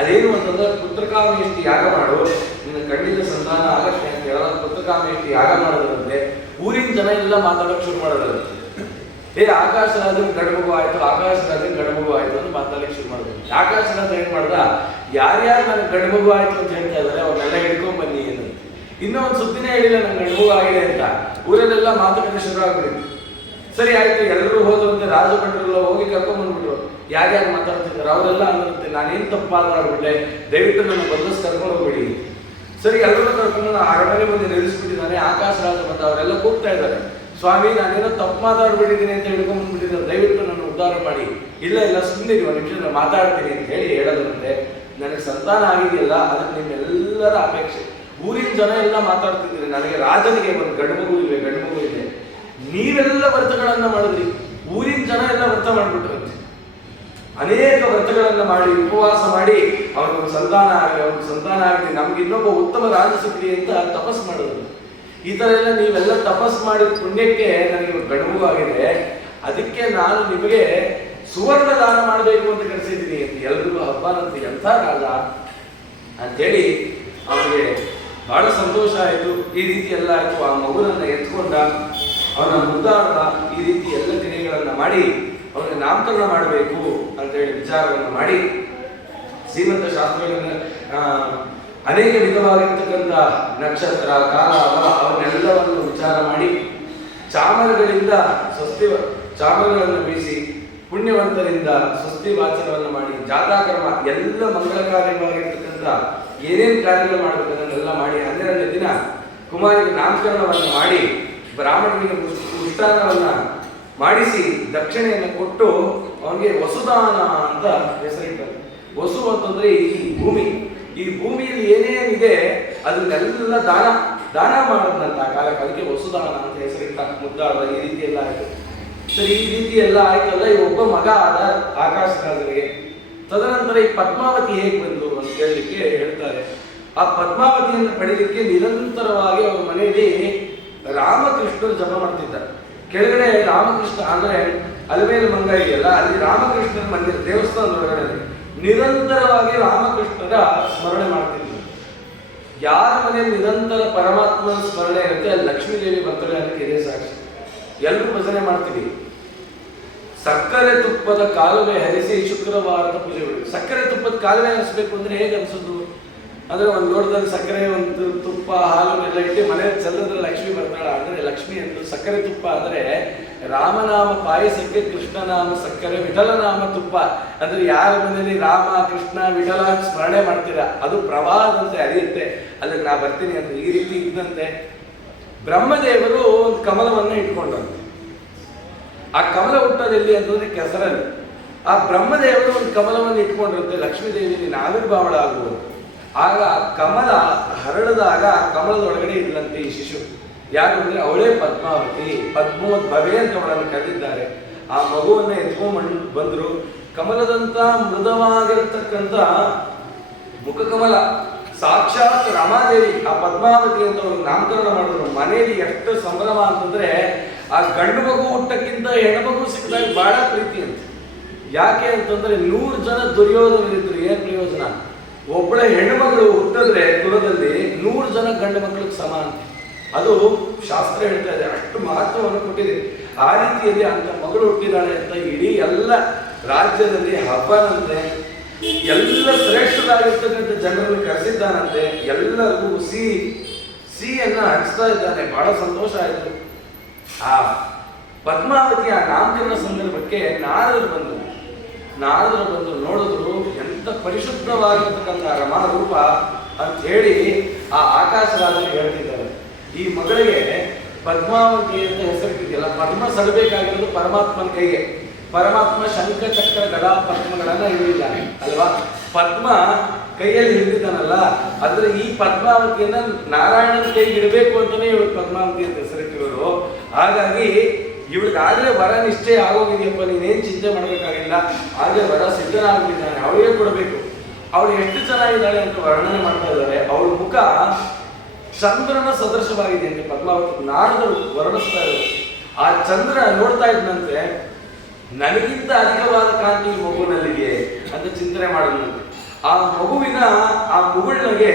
ಅದೇನು ಅಂತಂದ್ರೆ ಪುತ್ರಕಾಮೇಷ್ಟಿ ಯಾಗ ಮಾಡು, ನಿನ್ನ ಖಂಡಿತ ಸಂತಾನ ಆಗತ್ತೆ ಅಂತ ಹೇಳಿದಾಗ ಪುತ್ರಕಾಮೇಷ್ಟಿ ಯಾಗ ಮಾಡೋದ್ರಂತೆ. ಊರಿನ ಜನ ಎಲ್ಲ ಮಾತಾಡೋಕೆ ಶುರು ಮಾಡೋದ್ರಂತೆ. ಆಕಾಶರಾಜನ್ ಗಂಡುಮಗು ಆಯ್ತು, ಆಕಾಶರಾಜನ್ ಗಂಡುಮಗು ಆಯ್ತು ಅಂತ ಮಾತಾಡಲಿಕ್ಕೆ ಶುರು ಮಾಡಿದ್ರು. ಆಕಾಶರಾಜ ಏನ್ ಮಾಡ್ದ, ಯಾರ್ಯಾರು ನನಗೆ ಗಂಡುಮಗು ಆಯ್ತು ಅಂತ ಹೇಳ್ತಾ ಇದ್ದಾರೆ ಅವ್ರನ್ನೆಲ್ಲ ಹಿಡ್ಕೊಂಡ್ ಬನ್ನಿ ಏನು. ಇನ್ನೂ ಒಂದು ಸುದ್ದಿನೇ ಹೇಳಿಲ್ಲ ನಂಗೆ ಗಂಡುಮಗು ಆಗಿದೆ ಅಂತ. ಊರಲ್ಲೆಲ್ಲ ಮಾತುಕತೆ ಶುರು ಆಗ್ಬಿಟ್ಟು ಸರಿ ಆಯ್ತು, ಎಲ್ಲರೂ ಹೋದಂತೆ ರಾಜಭಟ್ರೆಲ್ಲ ಹೋಗಿ ಕರ್ಕೊಂಡ್ ಬಂದ್ಬಿಟ್ರು. ಯಾರ್ಯಾರು ಮಾತಾಡ್ತಿದ್ದಾರೆ ಅವರೆಲ್ಲ ಅನ್ನಿರುತ್ತೆ ನಾನೇನು ತಪ್ಪಾಗ್ಬಿಟ್ಟೆ, ದಯವಿಟ್ಟು ನನ್ನ ಬಂದಸ್ ಕರ್ಕೊಂಡು ಹೋಗ್ಬೇಡಿ. ಸರಿ, ಎಲ್ಲರೂ ಕರ್ಕೊಂಡು ಅರಮನೆ ಮುಂದೆ ನಿಲ್ಲಿಸ್ಬಿಟ್ಟಿದ್ದಾನೆ. ಆಕಾಶ ರಾಜ ಬಂದ ಅವರೆಲ್ಲ ಕೂಗ್ತಾ ಇದ್ದಾರೆ, ಸ್ವಾಮಿ ನಾನೇನೋ ತಪ್ಪು ಮಾತಾಡ್ಬಿಟ್ಟಿದ್ದೀನಿ ಅಂತ ಹಿಡ್ಕೊಂಡ್ಬಿಟ್ಟಿದ್ದಾರೆ, ದಯವಿಟ್ಟು ನನ್ನ ಉದ್ಧಾರ ಮಾಡಿ. ಇಲ್ಲ ಇಲ್ಲ ಸುಮ್ಮನೆ ಒಂದು ನಿಮಿಷ ನಾನು ಮಾತಾಡ್ತೀನಿ ಅಂತ ಹೇಳಿ ಹೇಳೋದಂತೆ, ನನಗೆ ಸಂತಾನ ಆಗಿದೆಯಲ್ಲ ಅದಕ್ಕೆ ನಿಮ್ಮೆಲ್ಲರ ಅಪೇಕ್ಷೆ. ಊರಿನ ಜನ ಎಲ್ಲ ಮಾತಾಡ್ತಿದ್ದೀರಿ, ನನಗೆ ರಾಜನಿಗೆ ಒಂದು ಗಂಡು ಮಗು ಇದೆ, ನೀವೆಲ್ಲ ವ್ರತಗಳನ್ನ ಮಾಡಿದ್ರಿ, ಊರಿನ ಜನ ಎಲ್ಲ ವ್ರತ ಮಾಡ್ಬಿಟ್ರಂತೆ. ಅನೇಕ ವ್ರತಗಳನ್ನ ಮಾಡಿ ಉಪವಾಸ ಮಾಡಿ ಅವ್ರಿಗೊಂದು ಸಂತಾನ ಆಗಲಿ, ನಮ್ಗೆ ಇನ್ನೊಬ್ಬ ಉತ್ತಮ ರಾಜ ಸಿಗಲಿ ಅಂತ ತಪಸ್ ಮಾಡಿದ್ರು. ಈ ತರ ಎಲ್ಲ ನೀವೆಲ್ಲ ತಪಸ್ ಮಾಡಿದ ಪುಣ್ಯಕ್ಕೆ ನನಗೆ ಗಡುವು ಆಗಿದೆ, ಅದಕ್ಕೆ ನಾನು ನಿಮಗೆ ಸುವರ್ಣ ದಾನ ಮಾಡಬೇಕು ಅಂತ ಕರೆಸಿದ್ದೀನಿ ಅಂತ ಎಲ್ರಿಗೂ ಹಬ್ಬನಂತೆ. ಎಂಥ ರಾಜ ಅಂತೇಳಿ ಅವನಿಗೆ ಬಹಳ ಸಂತೋಷ ಆಯಿತು. ಈ ರೀತಿ ಎಲ್ಲ ಆಯಿತು. ಆ ಮಗುನನ್ನ ಎತ್ಕೊಂಡ, ಅವನ ಮುದ್ದಾಡ, ಈ ರೀತಿ ಎಲ್ಲ ಕ್ರಿಯೆಗಳನ್ನ ಮಾಡಿ ಅವನಿಗೆ ನಾಮಕರಣ ಮಾಡಬೇಕು ಅಂತೇಳಿ ವಿಚಾರವನ್ನು ಮಾಡಿ ಶ್ರೀಮಂತ ಶಾಸ್ತ್ರಗಳನ್ನ ಅನೇಕ ವಿಧವಾಗಿರ್ತಕ್ಕಂಥ ನಕ್ಷತ್ರ ಕಾಲ ಅವನ್ನೆಲ್ಲವನ್ನು ವಿಚಾರ ಮಾಡಿ ಚಾಮರಗಳನ್ನು ಬೀಸಿ ಪುಣ್ಯವಂತರಿಂದ ಸ್ವಸ್ತಿ ವಾಚನವನ್ನು ಮಾಡಿ ಜಾತಾಕರ್ಮ ಎಲ್ಲ ಮಂಗಳಕಾರ್ಯವಾಗಿರ್ತಕ್ಕಂಥ ಏನೇನು ಕಾರ್ಯಗಳು ಮಾಡಬೇಕು ಅದನ್ನೆಲ್ಲ ಮಾಡಿ 12ನೇ ದಿನ ಕುಮಾರಿಗೆ ನಾಮಕರಣವನ್ನು ಮಾಡಿ ಬ್ರಾಹ್ಮಣನಿಗೆ ಪುಷ್ಟಾನ್ನವನ್ನ ಮಾಡಿಸಿ ದಕ್ಷಿಣೆಯನ್ನು ಕೊಟ್ಟು ಅವನಿಗೆ ವಸುದಾನ ಅಂತ ಹೆಸರಿಟ್ಟಾರೆ. ವಸು ಅಂತಂದ್ರೆ ಈ ಭೂಮಿಯಲ್ಲಿ ಏನೇನಿದೆ ಅದನ್ನೆಲ್ಲ ದಾನ ಮಾಡೋದಂತ ಕಾಲಕ್ಕೆ ಅದಕ್ಕೆ ವಸುದಾನ ಅಂತ ಹೆಸರಿಟ್ಟ. ಮುದ್ದಾದ ಈ ರೀತಿ ಎಲ್ಲ ಆಯ್ತು. ಸರಿ, ಈ ರೀತಿ ಎಲ್ಲ ಆಯ್ತಲ್ಲ, ಈ ಒಬ್ಬ ಮಗ ಆದ ಆಕಾಶರಾಜನಿಗೆ. ತದನಂತರ ಈ ಪದ್ಮಾವತಿ ಹೇಗೆ ಬಂದು ಅಂತ ಕೇಳಲಿಕ್ಕೆ ಹೇಳ್ತಾರೆ. ಆ ಪದ್ಮಾವತಿಯನ್ನು ಪಡೆಯಲಿಕ್ಕೆ ನಿರಂತರವಾಗಿ ಅವರ ಮನೆಯಲ್ಲಿ ರಾಮಕೃಷ್ಣರು ಜಪ ಮಾಡ್ತಿದ್ದಾರೆ. ಕೆಳಗಡೆ ರಾಮಕೃಷ್ಣ ಅಂದ್ರೆ ಅಲಮೇಲು ಮಂಗ ಇದೆಯಲ್ಲ, ಅಲ್ಲಿ ರಾಮಕೃಷ್ಣನ ಮಂದಿರ ದೇವಸ್ಥಾನದ ಒಳಗಡೆ ನಿರಂತರವಾಗಿ ರಾಮಕೃಷ್ಣರ ಸ್ಮರಣೆ ಮಾಡ್ತಿದ್ರು. ಯಾರ ಮನೆಯಲ್ಲಿ ನಿರಂತರ ಪರಮಾತ್ಮನ ಸ್ಮರಣೆ ಇರುತ್ತೆ ಅಲ್ಲಿ ಲಕ್ಷ್ಮೀ ದೇವಿ ಬರ್ತಾಳೆ ಅನ್ನೋಕ್ಕೆ ಇದೇ ಸಾಕ್ಷಿ. ಎಲ್ಲರೂ ಭಜನೆ ಮಾಡ್ತೀವಿ. ಸಕ್ಕರೆ ತುಪ್ಪದ ಕಾಲುವೆ ಹರಿಸಿ ಶುಕ್ರವಾರದ ಪೂಜೆಗಳು. ಸಕ್ಕರೆ ತುಪ್ಪದ ಕಾಲುವೆ ಹರಿಸಬೇಕು ಅಂದ್ರೆ ಹೇಗೆ ಅನ್ಸೋದು ಅಂದ್ರೆ ಒಂದು ಲೋಟದಲ್ಲಿ ಸಕ್ಕರೆ, ಒಂದು ತುಪ್ಪ, ಹಾಲನ್ನೆಲ್ಲ ಇಟ್ಟು ಮನೆಯಲ್ಲಿ ಚೆಲ್ಲದ್ರೆ ಲಕ್ಷ್ಮಿ ಬರ್ತಾಳ ಅಂದ್ರೆ ಲಕ್ಷ್ಮಿ ಅಂತ. ಸಕ್ಕರೆ ತುಪ್ಪ ಅಂದ್ರೆ ರಾಮನಾಮ ಪಾಯಸಕ್ಕೆ ಕೃಷ್ಣನಾಮ ಸಕ್ಕರೆ, ವಿಠಲನಾಮ ತುಪ್ಪ ಅಂದ್ರೆ ಯಾರ ಮನೆಯಲ್ಲಿ ರಾಮ ಕೃಷ್ಣ ವಿಠಲ ಸ್ಮರಣೆ ಮಾಡ್ತೀರಾ ಅದು ಪ್ರವಾಹದಂತೆ ಹರಿಯುತ್ತೆ, ಅಲ್ಲಿಗೆ ನಾ ಬರ್ತೀನಿ ಅಂತ. ಈ ರೀತಿ ಇದ್ದಂತೆ ಬ್ರಹ್ಮದೇವರು ಒಂದು ಕಮಲವನ್ನ ಇಟ್ಕೊಂಡ್ರಂತೆ. ಆ ಕಮಲ ಹುಟ್ಟೋದೆಲ್ಲಿ ಅಂತಂದ್ರೆ ಕೆಸರಲ್ಲಿ. ಆ ಬ್ರಹ್ಮದೇವರು ಒಂದು ಕಮಲವನ್ನು ಇಟ್ಕೊಂಡಿರುತ್ತೆ, ಲಕ್ಷ್ಮೀ ದೇವಿ ನೀನು ಆವಿರ್ಭಾವಳ ಆಗುವುದು. ಆಗ ಕಮಲ ಹರಳದಾಗ ಕಮಲದ ಒಳಗಡೆ ಇದ್ಲಂತೆ ಈ ಶಿಶು. ಯಾರು ಅಂದ್ರೆ ಅವಳೇ ಪದ್ಮಾವತಿ, ಪದ್ಮೋದ್ಭವೆ ಅಂತ ಅವಳನ್ನು ಕರೆದಿದ್ದಾರೆ. ಆ ಮಗುವನ್ನ ಎತ್ಕೊಂಡ್ ಬಂದ್ರು. ಕಮಲದಂತ ಮೃದವಾಗಿರತಕ್ಕಂಥ ಮುಖಕಮಲ ಸಾಕ್ಷಾತ್ ರಮಾದೇವಿ, ಆ ಪದ್ಮಾವತಿ ಅಂತ ಅವ್ರಿಗೆ ನಾಮಕರಣ ಮಾಡಿದ್ರು. ಮನೆಯಲ್ಲಿ ಎಷ್ಟು ಸಂಭ್ರಮ ಅಂತಂದ್ರೆ ಆ ಗಂಡು ಮಗು ಹುಟ್ಟಕ್ಕಿಂತ ಹೆಣ್ಮಗು ಸಿಕ್ಕಿದಾಗ ಬಹಳ ಪ್ರೀತಿ ಅಂತ. ಯಾಕೆ ಅಂತಂದ್ರೆ 100 ಜನ ದುರ್ಯೋಧನರಿದ್ರು, ಏನ್ ಪ್ರಯೋಜನ? ಒಬ್ಬಳ ಹೆಣ್ಣುಮಗಳು ಹುಟ್ಟಿದ್ರೆ ಕುಲದಲ್ಲಿ 100 ಜನ ಗಂಡು ಮಕ್ಕಳಿಗೆ ಸಮ ಅಂತ. ಅದು ಶಾಸ್ತ್ರ ಹೇಳ್ತಾ ಇದೆ, ಅಷ್ಟು ಮಹತ್ವವನ್ನು ಕೊಟ್ಟಿದೆ. ಆ ರೀತಿಯಲ್ಲಿ ಅಂತ ಮಗಳು ಹುಟ್ಟಿದಾಳೆ ಅಂತ ಇಡೀ ಎಲ್ಲ ರಾಜ್ಯದಲ್ಲಿ ಹಬ್ಬನಂತೆ, ಎಲ್ಲ ಶ್ರೇಷ್ಠರಾಗಿರ್ತಕ್ಕಂಥ ಜನರನ್ನು ಕರೆಸಿದ್ದಾನಂತೆ. ಎಲ್ಲರಿಗೂ ಸಿಹಿಯನ್ನ ಹಂಚ್ತಾ ಇದ್ದಾನೆ. ಬಹಳ ಸಂತೋಷ ಆಯಿತು. ಆ ಪದ್ಮಾವತಿಯ ನಾಮಕರಣ ಸಂದರ್ಭಕ್ಕೆ ನಾರದರು ಬಂದು ನೋಡಿದ್ರು, ಎಂತ ಪರಿಶುದ್ಧವಾಗಿರ್ತಕ್ಕಂಥ ರಮಾ ರೂಪ ಅಂತ ಹೇಳಿ ಆ ಆಕಾಶರಾಜನಿಗೆ ಹೇಳ್ತಿದ್ದಾರೆ. ಈ ಮಗಳಿಗೆ ಪದ್ಮಾವತಿ ಅಂತ ಹೆಸರಿಟ್ಟಿದೆಯಲ್ಲ, ಪದ್ಮ ಸಡಬೇಕಾಗಿರೋದು ಪರಮಾತ್ಮನ ಕೈಗೆ. ಪರಮಾತ್ಮ ಶಂಖ ಚಕ್ರ ಗದಾ ಪದ್ಮಗಳನ್ನ ಹಿಡಿದಿದ್ದಾನೆ ಅಲ್ವಾ? ಪದ್ಮ ಕೈಯಲ್ಲಿ ಹಿಡಿದಿದ್ದಾನಲ್ಲ, ಆದ್ರೆ ಈ ಪದ್ಮಾವತಿಯನ್ನ ನಾರಾಯಣನ ಕೈಗೆ ಇಡಬೇಕು ಅಂತಾನೆ ಇವಳು ಪದ್ಮಾವತಿ ಅಂತ ಹೆಸರಿಟ್ಟಿರೋರು. ಹಾಗಾಗಿ ಇವಳಿಗಾಗಲೇ ವರ ನಿಶ್ಚಯ ಆಗೋಗಿದೆಯಪ್ಪ, ನೀನೇನು ಚಿಂತೆ ಮಾಡಬೇಕಾಗಿಲ್ಲ, ಆಗಲೇ ವರ ಸಿದ್ಧನಾಗಿದ್ದಾನೆ, ಅವಳಿಗೆ ಕೊಡಬೇಕು. ಅವಳು ಎಷ್ಟು ಚೆನ್ನಾಗಿದ್ದಾಳೆ ಅಂತ ವರ್ಣನೆ ಮಾಡ್ತಾ ಇದ್ದಾರೆ. ಅವಳ ಮುಖ ಚಂದ್ರನ ಸದೃಶವಾಗಿದೆ ಅಂತ ಪದ್ಮಾವತಿ ನಾರದರು ವರ್ಣಿಸ್ತಾ ಇದ್ದಾರೆ. ಆ ಚಂದ್ರ ನೋಡ್ತಾ ಇದ್ದಂತೆ ನನಗಿಂತ ಅಧಿಕವಾದ ಕಾಂತಿ ಮಗುವಿನಲ್ಲಿಗೆ ಅಂತ ಚಿಂತನೆ ಮಾಡಿದಂತೆ. ಆ ಮಗುವಿನ ಆ ಮುಗುಳ್ನಗೆ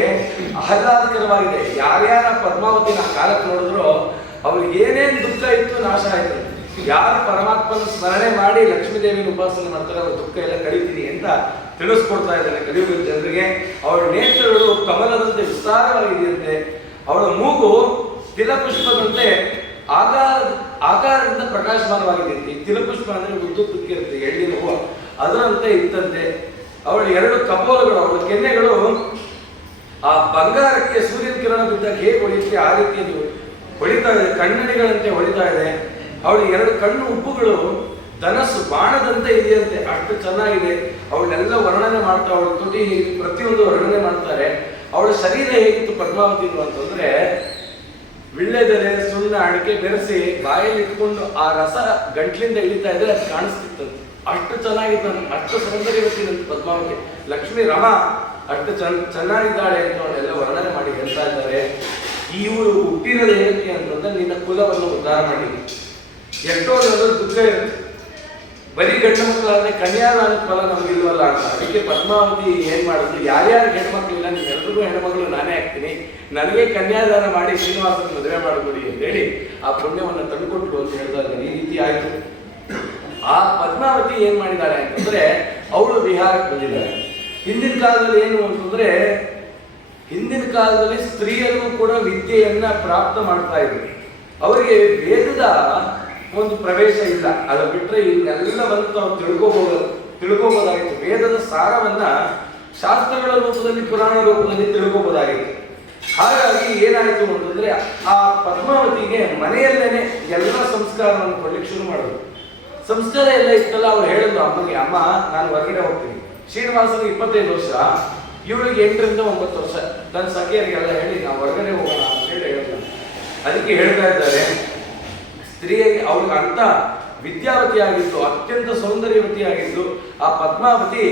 ಆಹ್ಲಾದಕರವಾಗಿದೆ. ಯಾರ್ಯಾರ ಪದ್ಮಾವತಿನ ಕಾಲಕ್ಕೆ ನೋಡಿದ್ರು ಅವ್ರಿಗೆ ಏನೇನು ದುಃಖ ಇತ್ತು ನಾಶ ಆಯ್ತು. ಯಾರು ಪರಮಾತ್ಮನ ಸ್ಮರಣೆ ಮಾಡಿ ಲಕ್ಷ್ಮೀ ದೇವಿನ ಉಪಾಸನೆ ಮಾಡ್ತಾರೆ ಅವ್ರ ದುಃಖ ಎಲ್ಲ ಕಳೀತೀನಿ ಅಂತ ತಿಳಿಸ್ಕೊಡ್ತಾ ಇದ್ದಾನೆ ಕಲಿಯುಗದ ಜನರಿಗೆ. ಅವಳ ನೇತ್ರಗಳು ಕಮಲದಂತೆ ವಿಸ್ತಾರವಾಗಿದೆಯಂತೆ. ಅವಳ ಮೂಗು ತಿಲಪುಷ್ಪದಂತೆ ಆಕಾರದಿಂದ ಪ್ರಕಾಶಮಾನವಾಗಿದೆಯಂತೆ. ತಿಲಪುಷ್ಪ ಅಂದ್ರೆ ಉದ್ದುಕ್ಕಿರುತ್ತೆ, ಎಳ್ಳಿನ ಹೂವು. ಅದರಂತೆ ಇತ್ತಂತೆ. ಅವಳ 2 ಕಪೋಲಗಳು, ಅವಳ ಕೆನ್ನೆಗಳು ಆ ಬಂಗಾರಕ್ಕೆ ಸೂರ್ಯನ ಕಿರಣ ಬಿದ್ದಾಗ ಹೇಗೆ ಹೊಳಿಯುತ್ತೆ ಆ ರೀತಿಯಲ್ಲಿ ಹೊಳಿತಾ ಇದೆ, ಕಣ್ಣಡಿಗಳಂತೆ ಹೊಳಿತಾ ಇದೆ. ಅವಳ 2 ಕಣ್ಣು ಉಬ್ಬುಗಳು ಧನಸ್ಸು ಬಾಣದಂತೆ ಇದೆಯಂತೆ, ಅಷ್ಟು ಚೆನ್ನಾಗಿದೆ. ಅವಳನ್ನೆಲ್ಲ ವರ್ಣನೆ ಮಾಡ್ತಾ, ಅವಳ ತುಟಿ ಪ್ರತಿಯೊಂದು ವರ್ಣನೆ ಮಾಡ್ತಾರೆ. ಅವಳ ಶರೀರ ಹೇಗಿತ್ತು ಪದ್ಮಾವತಿ ಅಂತಂದ್ರೆ, ವಿಳ್ಳೆದೆಲೆ ಸುಣ್ಣ ಅಡಿಕೆ ಬೆರೆಸಿ ಬಾಯಲ್ಲಿ ಇಟ್ಕೊಂಡು ಆ ರಸ ಗಂಟ್ಲಿಂದ ಇಳಿತಾ ಇದ್ರೆ ಅದು ಕಾಣಿಸ್ತಿತ್ತಂತೆ. ಅಷ್ಟು ಚೆನ್ನಾಗಿತ್ತು, ಅಷ್ಟು ಸೌಂದರ್ಯವತಿನಂತೆ ಪದ್ಮಾವತಿ. ಲಕ್ಷ್ಮೀ ರಮ ಅಷ್ಟು ಚೆನ್ನಾಗಿದ್ದಾಳೆ ಅಂತ ಅವಳೆಲ್ಲ ವರ್ಣನೆ ಮಾಡಿ ಹೇಳ್ತಾ ಇದ್ದಾರೆ. ಇವರು ಹುಟ್ಟಿರೋದು ಏನಕ್ಕೆ ಅಂತಂದ್ರೆ ನಿನ್ನ ಕುಲವನ್ನು ಉದ್ಧಾರ ಮಾಡಿ. ಎಷ್ಟೋ ದುಃಖ ಇರುತ್ತೆ, ಬರೀ ಗಂಡು ಮಕ್ಕಳಾದ್ರೆ ಕನ್ಯಾದಾನ ಫಲ ನಮಗಿಲ್ವಲ್ಲ ಅಂತ. ಅದಕ್ಕೆ ಪದ್ಮಾವತಿ ಏನ್ ಮಾಡುದು, ಯಾರ್ಯಾರು ಹೆಣ್ಮಕ್ಳಿಲ್ಲ ನಿಮ್ಮೆಲ್ರಿಗೂ ಹೆಣ್ಮಕ್ಳು ನಾನೇ ಆಗ್ತೀನಿ, ನನಗೆ ಕನ್ಯಾದಾನ ಮಾಡಿ ಶ್ರೀನಿವಾಸನ ಮದುವೆ ಮಾಡಿಕೊಡಿ ಅಂತ ಹೇಳಿ ಆ ಪುಣ್ಯವನ್ನು ತಂದುಕೊಟ್ರು ಅಂತ ಹೇಳ್ತಾ ಇದ್ದಾರೆ. ಈ ರೀತಿ ಆಯ್ತು. ಆ ಪದ್ಮಾವತಿ ಏನ್ ಮಾಡಿದ್ದಾಳೆ ಅಂತಂದ್ರೆ, ಅವಳು ವಿಹಾರಕ್ಕೆ ಬಂದಿದ್ದಾಳೆ. ಹಿಂದಿನ ಕಾಲದಲ್ಲಿ ಏನು ಅಂತಂದ್ರೆ, ಹಿಂದಿನ ಕಾಲದಲ್ಲಿ ಸ್ತ್ರೀಯರು ಕೂಡ ವಿದ್ಯೆಯನ್ನ ಪ್ರಾಪ್ತ ಮಾಡ್ತಾ ಇದ್ರು. ಅವರಿಗೆ ವೇದದ ಒಂದು ಪ್ರವೇಶ ಇಲ್ಲ, ಅದು ಬಿಟ್ಟರೆ ಇನ್ನೆಲ್ಲವನ್ನು ಅವ್ರು ತಿಳ್ಕೋಬಹುದಾಗಿತ್ತು. ವೇದದ ಸಾರವನ್ನ ಶಾಸ್ತ್ರಗಳ ರೂಪದಲ್ಲಿ, ಪುರಾಣ ರೂಪದಲ್ಲಿ ತಿಳ್ಕೋಬಹುದಾಗಿತ್ತು. ಹಾಗಾಗಿ ಏನಾಯಿತು ಅಂತಂದ್ರೆ, ಆ ಪದ್ಮಾವತಿಗೆ ಮನೆಯಲ್ಲೇನೆ ಎಲ್ಲ ಸಂಸ್ಕಾರವನ್ನು ಕೊಡ್ಲಿಕ್ಕೆ ಶುರು ಮಾಡಿದ್ರು. ಸಂಸ್ಕಾರ ಎಲ್ಲ ಇತ್ತಲ್ಲ, ಅವ್ರು ಹೇಳಿದ್ರು ಅಮ್ಮಗೆ, ಅಮ್ಮ ನಾನು ಹೊರಗಡೆ ಹೋಗ್ತೀನಿ. ಶ್ರೀನಿವಾಸನಿಗೆ 25 ವರ್ಷ, ಇವಳಿಗೆ 8 ರಿಂದ 9 ವರ್ಷ. ತನ್ನ ಸಖಿಯರಿಗೆಲ್ಲ ಹೇಳಿ ನಾವು ಹೊರಗಡೆ ಹೋಗೋಣ ಅಂತ ಹೇಳಿ ಹೇಳಿದ್ರು. ಅದಕ್ಕೆ ಹೇಳ್ತಾ ಇದ್ದಾರೆ, ಸ್ತ್ರೀಯರಿಗೆ ಅವ್ರಿಗೆ ಅಂತ ವಿದ್ಯಾವತಿ ಆಗಿದ್ದು, ಅತ್ಯಂತ ಸೌಂದರ್ಯವತಿ ಆಗಿದ್ದು ಆ ಪದ್ಮಾವತಿ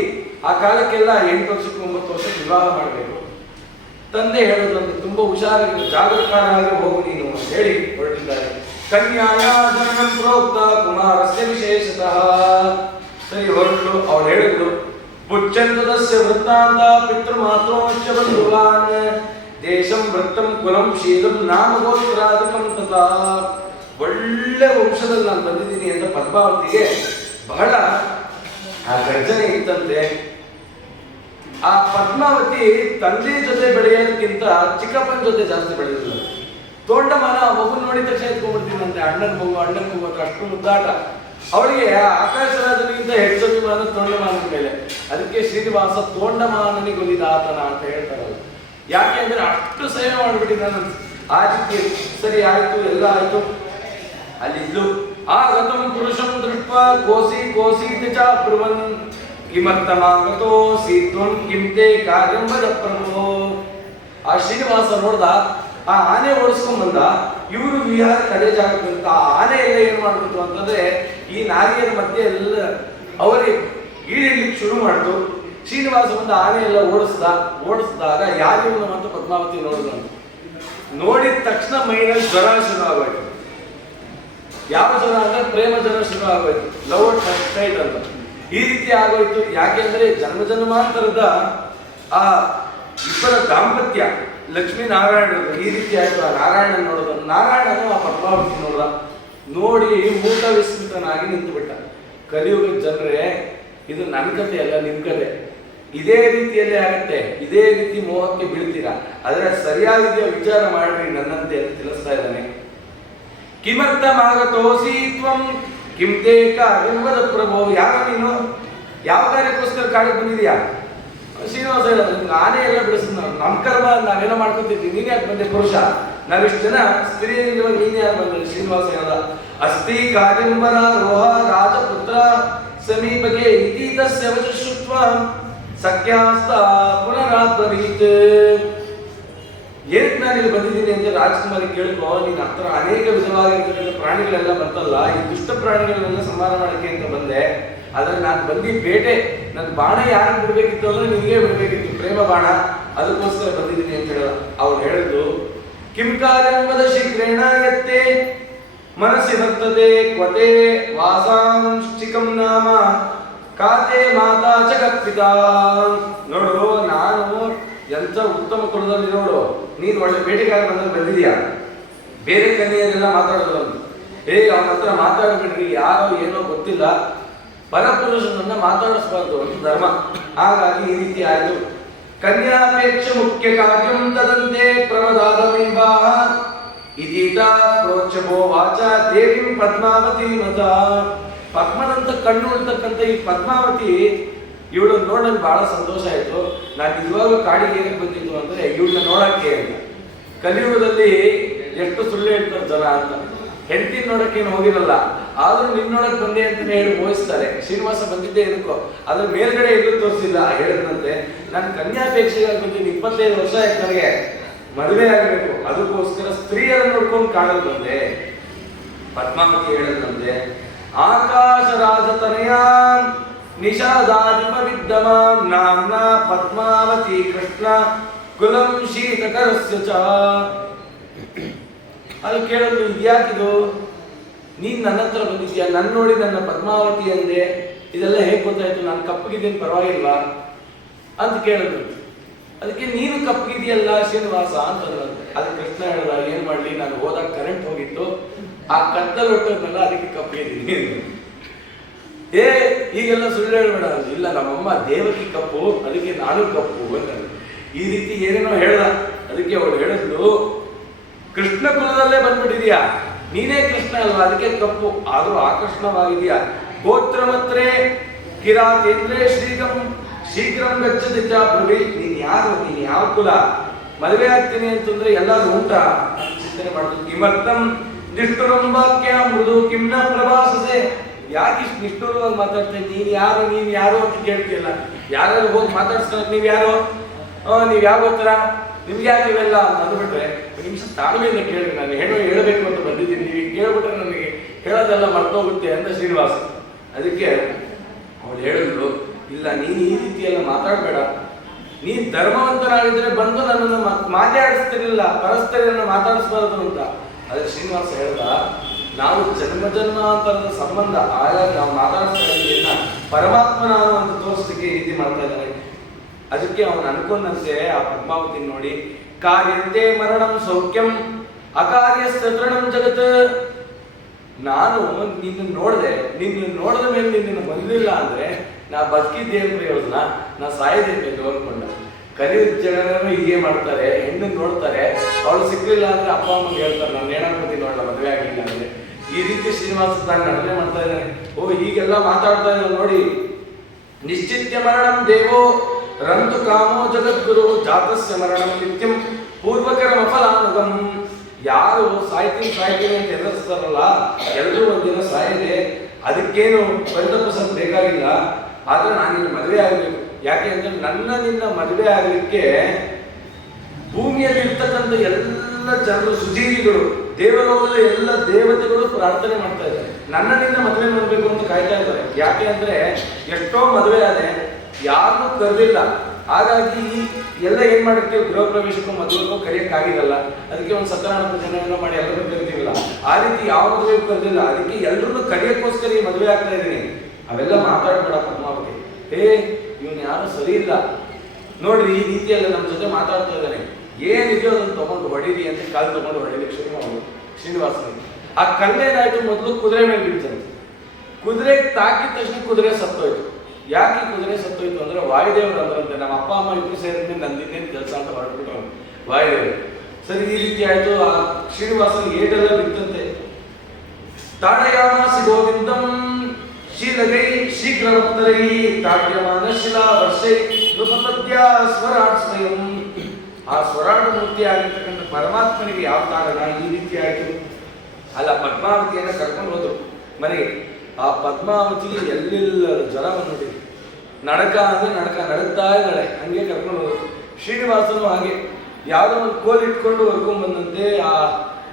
ಆ ಕಾಲಕ್ಕೆಲ್ಲ 8 ವರ್ಷಕ್ಕೆ 9 ವರ್ಷಕ್ಕೆ ವಿವಾಹ ಮಾಡಬೇಕು. ತಂದೆ ಹೇಳೋದಂದ್ರೆ ತುಂಬಾ ಹುಷಾರಾಗಿ ಜಾಗೃತರಾಗಿ ಹೋಗು ನೀನು ಅಂತ ಹೇಳಿ ಹೊರಟಿದ್ದಾರೆ. ಕನ್ಯಾಯ ಜನನಂ ಪ್ರೋಕ್ತ ಕುಮಾರಸ್ಯ ವಿಶೇಷತಃ. ಸರಿ ಹೊರಟು ಅವ್ರು ಹೇಳಿದ್ರು, ಪುಚ್ಚಂದದಸ್ಯ ವೃತ್ತಾಂತ ಪಿತೃಮಾತೃಶ್ಚ ಬಂಧುವಾನ್ ದೇಶಂ ವೃತ್ತಂ ಕುಲಂ ಶೀಲಂ ನಾಮ ಗೋತ್ರಾದಿಕಂ ತಥಾ. ಒಳ್ಳೆ ವಂಶದಲ್ಲಿ ನಾನು ಬಂದಿದ್ದೀನಿ ಅಂತ ಪದ್ಮಾವತಿಗೆ ಬಹಳ ಆ ಗರ್ಜನೆ ಇತ್ತಂತೆ. ಆ ಪದ್ಮಾವತಿ ತಂದೆ ಜೊತೆ ಬೆಳೆಯೋದಕ್ಕಿಂತ ಚಿಕ್ಕಪ್ಪನ ಜೊತೆ ಜಾಸ್ತಿ ಬೆಳೆದಿಲ್ಲ. ತೋಂಡಮಾನ ಮಗು ನೋಡಿದ ತಕ್ಷಣ ಎತ್ಕೊಂಡ್ಬಿಡ್ತೀನಂತೆ, ಅಣ್ಣನ ಮಗು ಅಂತ ಅಷ್ಟು ಮುದ್ದಾಟ. ಅವಳಿಗೆ ಆಕಾಶರಾಜನಿಗಿಂತ ಹೆಚ್ಚು ಅಭಿಮಾನ ತೋಂಡಮಾನನ ಮೇಲೆ. ಅದಕ್ಕೆ ಶ್ರೀನಿವಾಸ ತೋಂಡಮಾನನಿಗೊಲಿದಾತನ ಅಂತ ಹೇಳ್ತಾರಲ್ಲ. ಯಾಕೆ ಅಂದ್ರೆ ಅಷ್ಟು ಸೇವೆ ಮಾಡ್ಬಿಟ್ಟಿದ್ದಾನ ಆ ರೀತಿ. ಸರಿ ಆಯ್ತು, ಎಲ್ಲ ಆಯ್ತು. ಅಲ್ಲಿದ್ದು ಆಗತಂ ಪುರುಷಂ ದೃಷ್ಟ ಕೋಸಿ ಕೋಸೀತಿ ಚ ಬ್ರುವನ್ ಕಿಮರ್ಥಮಾಗತೋ ಸೀತ್ವಂ ಕಿಂತೆ ಕಾರ್ಯಂ ವದ ಪ್ರಭೋ. ಆ ಶ್ರೀನಿವಾಸ ನೋಡ್ದ, ಆ ಆನೆ ಓಡಿಸ್ಕೊಂಡ್ ಬಂದ. ಇವರು ವಿಹಾರ ಕಡೆ ಜಾಗಕ್ಕಂತ ಆ ಆನೆ ಎಲ್ಲ ಏನ್ ಮಾಡ್ಬಿಟ್ಟು ಅಂತಂದ್ರೆ, ಈ ನಾರಿಯರ ಮಧ್ಯೆ ಎಲ್ಲ ಅವರಿಗೆ ಈಡಿಡ್ಲಿಕ್ಕೆ ಶುರು ಮಾಡ್ತು. ಶ್ರೀನಿವಾಸ ಬಂದ ಆನೆ ಎಲ್ಲ ಓಡಿಸಿದಾಗ ಯಾರಿವನು ಮತ್ತು ಪದ್ಮಾವತಿ ನೋಡಿದಂತ. ನೋಡಿದ ತಕ್ಷಣ ಮೈನಲ್ಲಿ ಜ್ವರ ಶುರು ಆಗೋಯ್ತು. ಯಾವ ಜ್ವರ ಅಂದ್ರೆ ಪ್ರೇಮ ಜ್ವರ ಶುರು ಆಗೋಯ್ತು, ಲವ್ ಅಟ್ ಫಸ್ಟ್ ಸೈಟ್ ಅಂತ. ಈ ರೀತಿ ಆಗೋಯ್ತು. ಯಾಕೆಂದ್ರೆ ಜನ್ಮ ಜನ್ಮಾಂತರದ ಆ ಇಬ್ಬರ ದಾಂಪತ್ಯ ಲಕ್ಷ್ಮೀನಾರಾಯಣರು ಈ ರೀತಿ ಆಯ್ತು. ಆ ನಾರಾಯಣ ನೋಡಿದ, ನಾರಾಯಣನು ಆ ಪದ್ಮಾವತಿ ನೋಡ್ದ. ನೋಡಿ ಮೂಕ ವಿಸ್ಮಿತನಾಗಿ ನಿಂತು ಬಿಟ್ಟ. ಕಲಿಯುಗ ಜನರೇ, ಇದು ನನ್ನ ಕತೆ ಅಲ್ಲ, ನಿಮ್ ಕತೆ. ಇದೇ ರೀತಿಯಲ್ಲೇ ಆಗುತ್ತೆ, ಇದೇ ರೀತಿ ಮೋಹಕ್ಕೆ ಬೀಳ್ತೀರಾ. ಆದ್ರೆ ಸರಿಯಾಗಿದೆಯೋ ವಿಚಾರ ಮಾಡ್ರಿ ನನ್ನಂತೆ ಅಂತ ತಿಳಿಸ್ತಾ ಇದ್ದಾನೆ. ಕಿಮರ್ಥಮಾಗತೋಸಿ ತ್ವಂ ಕಿಂ ತೇ ಕಾರ್ಯಂ ವದ ಪ್ರಭೋ. ಯಾವ ನೀನು ಯಾವ ಕಾರ್ಯಕ್ಕೋಸ್ಕರ ಕಾಡಿಗೆ ಬಂದಿದ್ಯಾ? ಶ್ರೀನಿವಾಸ ಹೇಳೋದು, ಆನೆ ಎಲ್ಲ ಬಿಡಿಸಿದ್ ನಮ್ಮ ಕರ್ಮ, ನಾವೇನೋ ಮಾಡ್ಕೊತಿದ್ವಿ, ನೀನ್ ಯಾಕೆ ಬಂದೆ ಪುರುಷ? ನಾವಿಷ್ಟು ಜನ ಸ್ತ್ರೀಯರಿರುವ ನೀನ್ ಯಾರು ಬಂದ್ರೆ? ಶ್ರೀನಿವಾಸ ಹೇಳದ, ಅಸ್ತಿ ಕಾರ್ಯಂಬರ ರೋಹ ರಾಜಪುತ್ರ ಸಮೀಪಗೆ ಇತಿ ತಸ್ಯ ವಚ ಶ್ರುತ್ವ ಸಖ್ಯಾಸ್ತ ಪುನರಾಬ್ರವೀತ್. ಏನಕ್ಕೆ ನಾನು ಇಲ್ಲಿ ಬಂದಿದ್ದೀನಿ ಅಂತ ರಾಜಕುಮಾರಿ ಕೇಳ್ಕೊ. ನೀನ್ ಹತ್ರ ಅನೇಕ ವಿಧವಾಗಿರ್ತಕ್ಕಂಥ ಪ್ರಾಣಿಗಳೆಲ್ಲ ಬಂತಲ್ಲ, ಈ ದುಷ್ಟ ಪ್ರಾಣಿಗಳನ್ನೆಲ್ಲ ಸಂಹಾರ ಮಾಡಕ್ಕೆ ಅಂತ ಬಂದೆ. ಆದ್ರೆ ನಾನು ಬಂದಿ ಬೇಟೆ, ನನ್ನ ಬಾಣ ಯಾರಿಗೆ ಬಿಡ್ಬೇಕಿತ್ತು ಅಂದ್ರೆ ನಿನಗೆ ಬಿಡ್ಬೇಕಿತ್ತು, ಪ್ರೇಮ ಬಾಣ, ಅದಕ್ಕೋಸ್ಕರ ಬಂದಿದ್ದೀನಿ ಅಂತ ಹೇಳ. ಅವ್ರು ಹೇಳಿದ್ರು, ಕಿಂ ಕಾರ್ಯಂಬದ ಶೀಘ್ರೇಣ ಯತ್ತೆ ಮನಸ್ಸಿ ಬರ್ತದೆ ಕ್ವತೆ ವಾಸಾಂಶ್ಚಿಕಂ ನಾಮ ಕಾತೆ ಮಾತಾ ಜಗತ್ಪಿತಾ. ನೋಡು, ನಾನು ಎಂತ ಉತ್ತಮ ಕುಲದಲ್ಲಿ ನೋಡು, ನೀನ್ ಒಳ್ಳೆ ಬೇಟೆಗಾರ ಬಂದಿದ್ಯಾ. ಬೇರೆ ಕನ್ಯೆಯರೆಲ್ಲ ಮಾತಾಡೋದು, ಅವನ ಹತ್ರ ಮಾತಾಡ್ಬಿಡ್ರಿ, ಯಾರೋ ಏನೋ ಗೊತ್ತಿಲ್ಲ, ಪರಪುರುಷನನ್ನ ಮಾತಾಡಿಸಬಾರ್ದು ಅಂತ ಧರ್ಮ. ಹಾಗಾಗಿ ಈ ರೀತಿ ಆಯ್ತು. ಕನ್ಯಾಪೇಕ್ಷ ಮುಖ್ಯ ಕಾರ್ಯಂ ತದಂತೆ ಪ್ರಮದಾದಮೇವಾ ಇದೀತ ಪ್ರೋಚ್ಯಭೋ ವಾಚ ದೇವಿಂ ಪದ್ಮಾವತಿ ಮತ. ಪದ್ಮದಂತ ಕಣ್ಣು ಉಳ್ತಕ್ಕಂಥ ಈ ಪದ್ಮಾವತಿ ಇವಳು ನೋಡೋದು ಬಹಳ ಸಂತೋಷ ಆಯ್ತು. ನಾನು ನಿಜವಾಗ್ಲೂ ಕಾಡಿಗೆ ಏನಕ್ಕೆ ಬಂದಿದ್ದು ಅಂದ್ರೆ ಇವಳನ್ನ ನೋಡಕ್ಕೆ ಅಂತ. ಕಲಿಯುಗದಲ್ಲಿ ಎಷ್ಟು ಸುಳ್ಳು ಹೇಳ್ತಾರೆ ಜನ ಅಂತ. ಹೆಂಡತಿ ನೋಡಕ್ಕೆ ಏನು ಹೋಗಿರಲ್ಲ, ಆದ್ರೂ ನಿನ್ ನೋಡಕ್ ಬಂದೆ ಅಂತಾನೆ ಹೇಳಿ ಮೋಹಿಸ್ತಾರೆ. ಶ್ರೀನಿವಾಸ ಬಂದಿದ್ದೆ ಏನಕ್ಕೋ ಅದ್ರ ಮೇಲ್ಗಡೆ ಎಲ್ಲೂ ತೋರಿಸಿಲ್ಲ. ಹೇಳಿದಂತೆ ನಾನು ಕನ್ಯಾಪೇಕ್ಷೆಗಾಗಿ ಬಂದಿದ್ದು, 25 ವರ್ಷ ಆಯ್ತು ನನಗೆ ಮದುವೆ ಆಗಬೇಕು, ಅದಕ್ಕೋಸ್ಕರ ಸ್ತ್ರೀಯರನ್ನು ನೋಡ್ಕೊಂಡು ಕಾಣಲು ಬಂದೆ. ಪದ್ಮಾವತಿ ಹೇಳಿದಂತೆ ಆಕಾಶ ರಾಜತನಯ ನಿಷಾದಾಧಿಪ ವಿದ್ಯಮಾಂ ನಾಮ್ನಾ ಪದ್ಮಾವತಿ ಕೃಷ್ಣ ಕುಲಂ ಶೀತಕರಸ್ಯ ಚ. ಅದು ಕೇಳಲು ಇದ್ಯಾಕಿದು, ನೀನ್ ನನ್ನ ಹತ್ರ ಬಂದಿದ್ಯಾ, ನನ್ನ ನೋಡಿ ನನ್ನ ಪದ್ಮಾವತಿ ಅಂದೆ, ಇದೆಲ್ಲ ಹೇಗೆ ಗೊತ್ತಾಯ್ತು, ನಾನು ಕಪ್ಪಗಿದ್ದೇನೆ ಪರವಾಗಿಲ್ವಾ ಅಂತ ಕೇಳಿದ್ರು. ಅದಕ್ಕೆ ನೀನು ಕಪ್ಪಗಿದೆಯಲ್ಲ ಶ್ರೀನಿವಾಸ ಅಂತ. ಅದಕ್ಕೆ ಕೃಷ್ಣ ಹೇಳಲ್ಲ, ಏನ್ ಮಾಡ್ಲಿ, ನಾನು ಹೋದಾಗ ಕರೆಂಟ್ ಹೋಗಿತ್ತು, ಆ ಕತ್ತಲು ಹೊಟ್ಟದ್ನಲ್ಲ ಅದಕ್ಕೆ ಕಪ್ಪಗಿದ್ದೀನಿ. ಈಗೆಲ್ಲ ಸುಳ್ಳು ಹೇಳ್ಬೇಡ. ಇಲ್ಲ ನಮ್ಮಮ್ಮ ದೇವಕಿ ಕಪ್ಪು, ಅದಕ್ಕೆ ನಾನು ಕಪ್ಪು ಅಂತ ಈ ರೀತಿ ಏನೇನೋ ಹೇಳ್ದ. ಅದಕ್ಕೆ ಅವಳು ಹೇಳಿದ್ಲು, ಕೃಷ್ಣ ಕುಲದಲ್ಲೇ ಬಂದ್ಬಿಟ್ಟಿದ್ಯಾ, ನೀನೇ ಕೃಷ್ಣ ಅಲ್ವಾ, ಅದಕ್ಕೆ ಕಪ್ಪು, ಆದ್ರೂ ಆಕರ್ಷಣವಾಗಿದೆಯಾ. ಗೋತ್ರ ಮಾತ್ರೇ ಕಿರಾತೇಂದ್ರೇ ಶೀಘ್ರಂ ಗಚ್ಚತಿ ಚ ಬ್ರವಿ. ನೀನ್ ಯಾರು, ನೀನ್ ಯಾವ ಕುಲ, ಮದುವೆ ಆಗ್ತೀನಿ ಅಂತಂದ್ರೆ ಎಲ್ಲಾದ್ರೂ ಉಂಟಾ ಚಿಂತನೆ ಮಾಡಿದ್ರು. ಕಿಮರ್ಥಂ ನಿಷ್ಠುರಂ ವಾಕ್ಯ ಮೃದು ಕಿಮ್ನ ಪ್ರವಾಸಸೆ. ಯಾಕೆ ಇಷ್ಟು ನಿಷ್ಠುರವಾಗಿ ಮಾತಾಡ್ತೇನೆ, ನೀನ್ ಯಾರು ಅಂತ ಕೇಳ್ತಿಲ್ಲ. ಯಾರು ಹೋಗಿ ಮಾತಾಡ್ಸ್ಕೊಳಕ್ ನೀವ್ ಯಾರು, ನೀವ್ ಯಾವ ಉತ್ತರ, ನಿಮ್ಗೆ ಯಾಕೆ ಇವೆಲ್ಲ ಅಂತ ಅಂದ್ಬಿಟ್ರೆ ನಿಮಿಷ ತಾಳ್ಮೆಯಿಂದ ಕೇಳಿ, ನಾನು ಹೇಳಬೇಕು ಅಂತ ಬಂದಿದ್ದೀನಿ, ನೀವು ಕೇಳ್ಬಿಟ್ರೆ ನನಗೆ ಹೇಳೋದೆಲ್ಲ ಮರ್ತೋಗುತ್ತೆ ಅಂತ ಶ್ರೀನಿವಾಸ. ಅದಕ್ಕೆ ಅವಳು ಹೇಳಿದ್ರು, ಇಲ್ಲ ನೀನು ಈ ರೀತಿಯೆಲ್ಲ ಮಾತಾಡಬೇಡ, ನೀನ್ ಧರ್ಮವಂತನಾಗಿದ್ರೆ ಬಂದು ನನ್ನನ್ನು ಮಾತಾಡಿಸ್ತಿರ್ಲಿಲ್ಲ, ಪರಸ್ಪರನ್ನ ಮಾತಾಡಿಸ್ಬಾರದು ಅಂತ. ಅದಕ್ಕೆ ಶ್ರೀನಿವಾಸ ಹೇಳ್ದ, ನಾವು ಜನ್ಮಾಂತರದ ಸಂಬಂಧ, ಹಾಗಾಗಿ ನಾವು ಮಾತಾಡ್ತಾ ಇದ್ದೀನ ಪರಮಾತ್ಮ ನಾನು ಅಂತ ತೋರಿಸಲಿಕ್ಕೆ ಈ ರೀತಿ ಮಾಡ್ತಾ ಇದ್ದಾನೆ. ಅದಕ್ಕೆ ಅವನು ಅನ್ಕೊಂಡಂತೆ ಆ ಪದ್ಮಾವತಿ ನೋಡಿ, ಕಾರ್ಯಂತೆ ಮರಣಂ ಸೌಖ್ಯಂ ಅಕಾರ್ಯಸ್ಯ ತೃಣಂ ಜಗತ್. ನಾನು ನಿನ್ನ ನೋಡದ ಮೇಲೆ ನಿನ್ನನ್ನು ಬಂದಿಲ್ಲ ಅಂದ್ರೆ ನಾ ಬದುಕಿದ್ದೇನು ಪ್ರಯೋಜನ, ನಾ ಸಾಯದೇನು ಅನ್ಕೊಂಡ. ಕಲಿಯುಗ ಜನರು ಹೀಗೆ ಮಾಡ್ತಾರೆ, ಹೆಣ್ಣು ನೋಡ್ತಾರೆ, ಅವಳು ಸಿಕ್ಲಿಲ್ಲ ಅಂದ್ರೆ ಅಪ್ಪ ಅಮ್ಮಗೆ ಹೇಳ್ತಾರೆ, ನಾನು ಏನಾಗ್ಬೋದು ನೋಡಲ್ಲ ಮದುವೆ ಆಗಿಲ್ಲ ಅಂದ್ರೆ. ಈ ರೀತಿ ಶ್ರೀನಿವಾಸ ತಾನು ನಡನೆ ಮಾಡ್ತಾ ಇದ್ದಾನೆ. ಹೀಗೆಲ್ಲ ಮಾತಾಡ್ತಾ ಇದ್ದಾನೆ ನೋಡಿ. ನಿಶ್ಚಿತ್ಯ ಮರಣಂ ದೇವೋ ರಂತು ಕಾಮೋ ಜಗದ್ಗುರು ಜಾತಸ್ಯ ಮರಣಂ ನಿತ್ಯಂ ಪೂರ್ವಕರಂ ಅಫಲಾನುಗಂ. ಯಾರು ಸಾಯ್ತೀನಿ ಅಂತ ಎದುರಿಸ್ತಾರಲ್ಲ, ಎಲ್ಲರೂ ಒಂದಿನ ಸಾಯಿದೆ, ಅದಕ್ಕೇನು ಪರಿತಪಿಸೋದು ಬೇಕಾಗಿಲ್ಲ. ಆದ್ರೆ ನಾನಿನ್ನು ಮದುವೆ ಆಗಬೇಕು. ಯಾಕೆ ಅಂದ್ರೆ ನಿನ್ನ ಮದುವೆ ಆಗಲಿಕ್ಕೆ ಭೂಮಿಯಲ್ಲಿ ಇರ್ತಕ್ಕಂಥ ಎಲ್ಲ ಜನರು, ಸುಜೀವಿಗಳು, ದೇವಲೋಕದ ಎಲ್ಲ ದೇವತೆಗಳು ಪ್ರಾರ್ಥನೆ ಮಾಡ್ತಾ ಇದ್ದಾರೆ, ನಿನ್ನ ಮದುವೆ ಮಾಡಬೇಕು ಅಂತ ಕಾಯ್ತಾ ಇದ್ದಾರೆ. ಯಾಕೆ ಅಂದ್ರೆ ಎಷ್ಟೋ ಮದುವೆ ಆದೆ, ಯಾರನ್ನೂ ಕರೆದಿಲ್ಲ. ಹಾಗಾಗಿ ಎಲ್ಲ ಏನ್ ಮಾಡಿರ್ತೀವಿ, ಗೃಹ ಪ್ರವೇಶಕ್ಕೂ ಮದುವೆಗೂ ಕರೆಯಕ್ಕಾಗಿರಲ್ಲ. ಅದಕ್ಕೆ ಒಂದು ಸತ್ಯನಾರಾಯಣ ಜನ ಏನೋ ಮಾಡಿ ಎಲ್ಲರೂ ಕರಿತೀವಿಲ್ಲ, ಆ ರೀತಿ ಯಾವ ಮದುವೆಗೂ ಕರೆದಿಲ್ಲ. ಅದಕ್ಕೆ ಎಲ್ಲರನ್ನು ಕರೆಯಕ್ಕೋಸ್ಕರ ಈ ಮದುವೆ ಆಗ್ತಾ ಇದ್ದೀನಿ. ಅವೆಲ್ಲ ಮಾತಾಡ್ಬೇಡ ಪದ್ಮಾವತಿ, ಇವನು ಯಾರು ಸರಿ ಇಲ್ಲ ನೋಡ್ರಿ, ಈ ರೀತಿಯೆಲ್ಲ ನಮ್ಮ ಜೊತೆ ಮಾತಾಡ್ತಾ ಇದ್ದಾನೆ, ಏನಿದೆಯೋ ಅದನ್ನು ತಗೊಂಡು ಹೊಡೀರಿ ಅಂತ ಕಾಲು ತಗೊಂಡು ಹೊಡಿಲಿಕ್ಕೆ ಶುರು ಮಾಡೋದು ಶ್ರೀನಿವಾಸನಿಗೆ. ಆ ಕಲ್ಲೇನಾಯ್ತು, ಮೊದಲು ಕುದುರೆ ಮೇಲೆ ಬೀಳ್ತಾನೆ. ಕುದುರೆಗೆ ತಾಕಿದ ತಕ್ಷಣ ಕುದುರೆ ಸತ್ತೋಯ್ತು. ಯಾಕೆ ಕುದುರೆ ಸತ್ತೋಯ್ತು ಅಂದ್ರೆ ವಾಯುದೇವರು ಅಂದ್ರಂತೆ, ನಮ್ಮ ಅಪ್ಪ ಅಮ್ಮ ಇಬ್ಬರು ಸೇರಿದ್ರೆ ನಂದಿನೇನು ಕೆಲಸ ಅಂತ ಹೊರಟ್ಬಿಟ್ಟು ವಾಯುದೇವರು. ಸರಿ, ಈ ರೀತಿ ಆಯ್ತು. ಆ ಶ್ರೀನಿವಾಸನಿಗೆ ಏಟೆಲ್ಲ ಬಿತ್ತಂತೆ. ತಾಡಯಾಮಾಸಿ ಗೋವಿಂದಂ ಶೀಲಗೈ ಶೀಘ್ರವತ್ತರೈ ತಾಡ್ಯಮಾನ ಶಿಲಾ ವರ್ಷೈ ನೃಪತದ್ಯ ಸ್ವರಾಟ್ ಸ್ವಯಂ. ಆ ಸ್ವರಾಟ ಮೂರ್ತಿ ಆಗಿರ್ತಕ್ಕಂಥ ಪರಮಾತ್ಮನಿಗೆ ಯಾವ ಕಾರಣ ಈ ರೀತಿ ಆಯಿತು. ಅಲ್ಲ, ಪದ್ಮಾವತಿಯನ್ನ ಕರ್ಕೊಂಡು ಹೋದ್ರು ಮನೆಗೆ. ಆ ಪದ್ಮಾವತಿಗೆ ಎಲ್ಲೆಲ್ಲರ ಜನ ಬಂದ್ಬಿಟ್ಟಿದೆ. ನಡಕ ಅಂದ್ರೆ ನಡುತ್ತಾ ಇದ್ದಾಳೆ, ಹಂಗೆ ಕರ್ಕೊಂಡು ಹೋದ್ರು. ಶ್ರೀನಿವಾಸನು ಹಾಗೆ ಯಾವುದೋ ಒಂದು ಕೋಲ್ ಇಟ್ಕೊಂಡು ಹೊರ್ಕೊಂಡ್ ಬಂದಂತೆ ಆ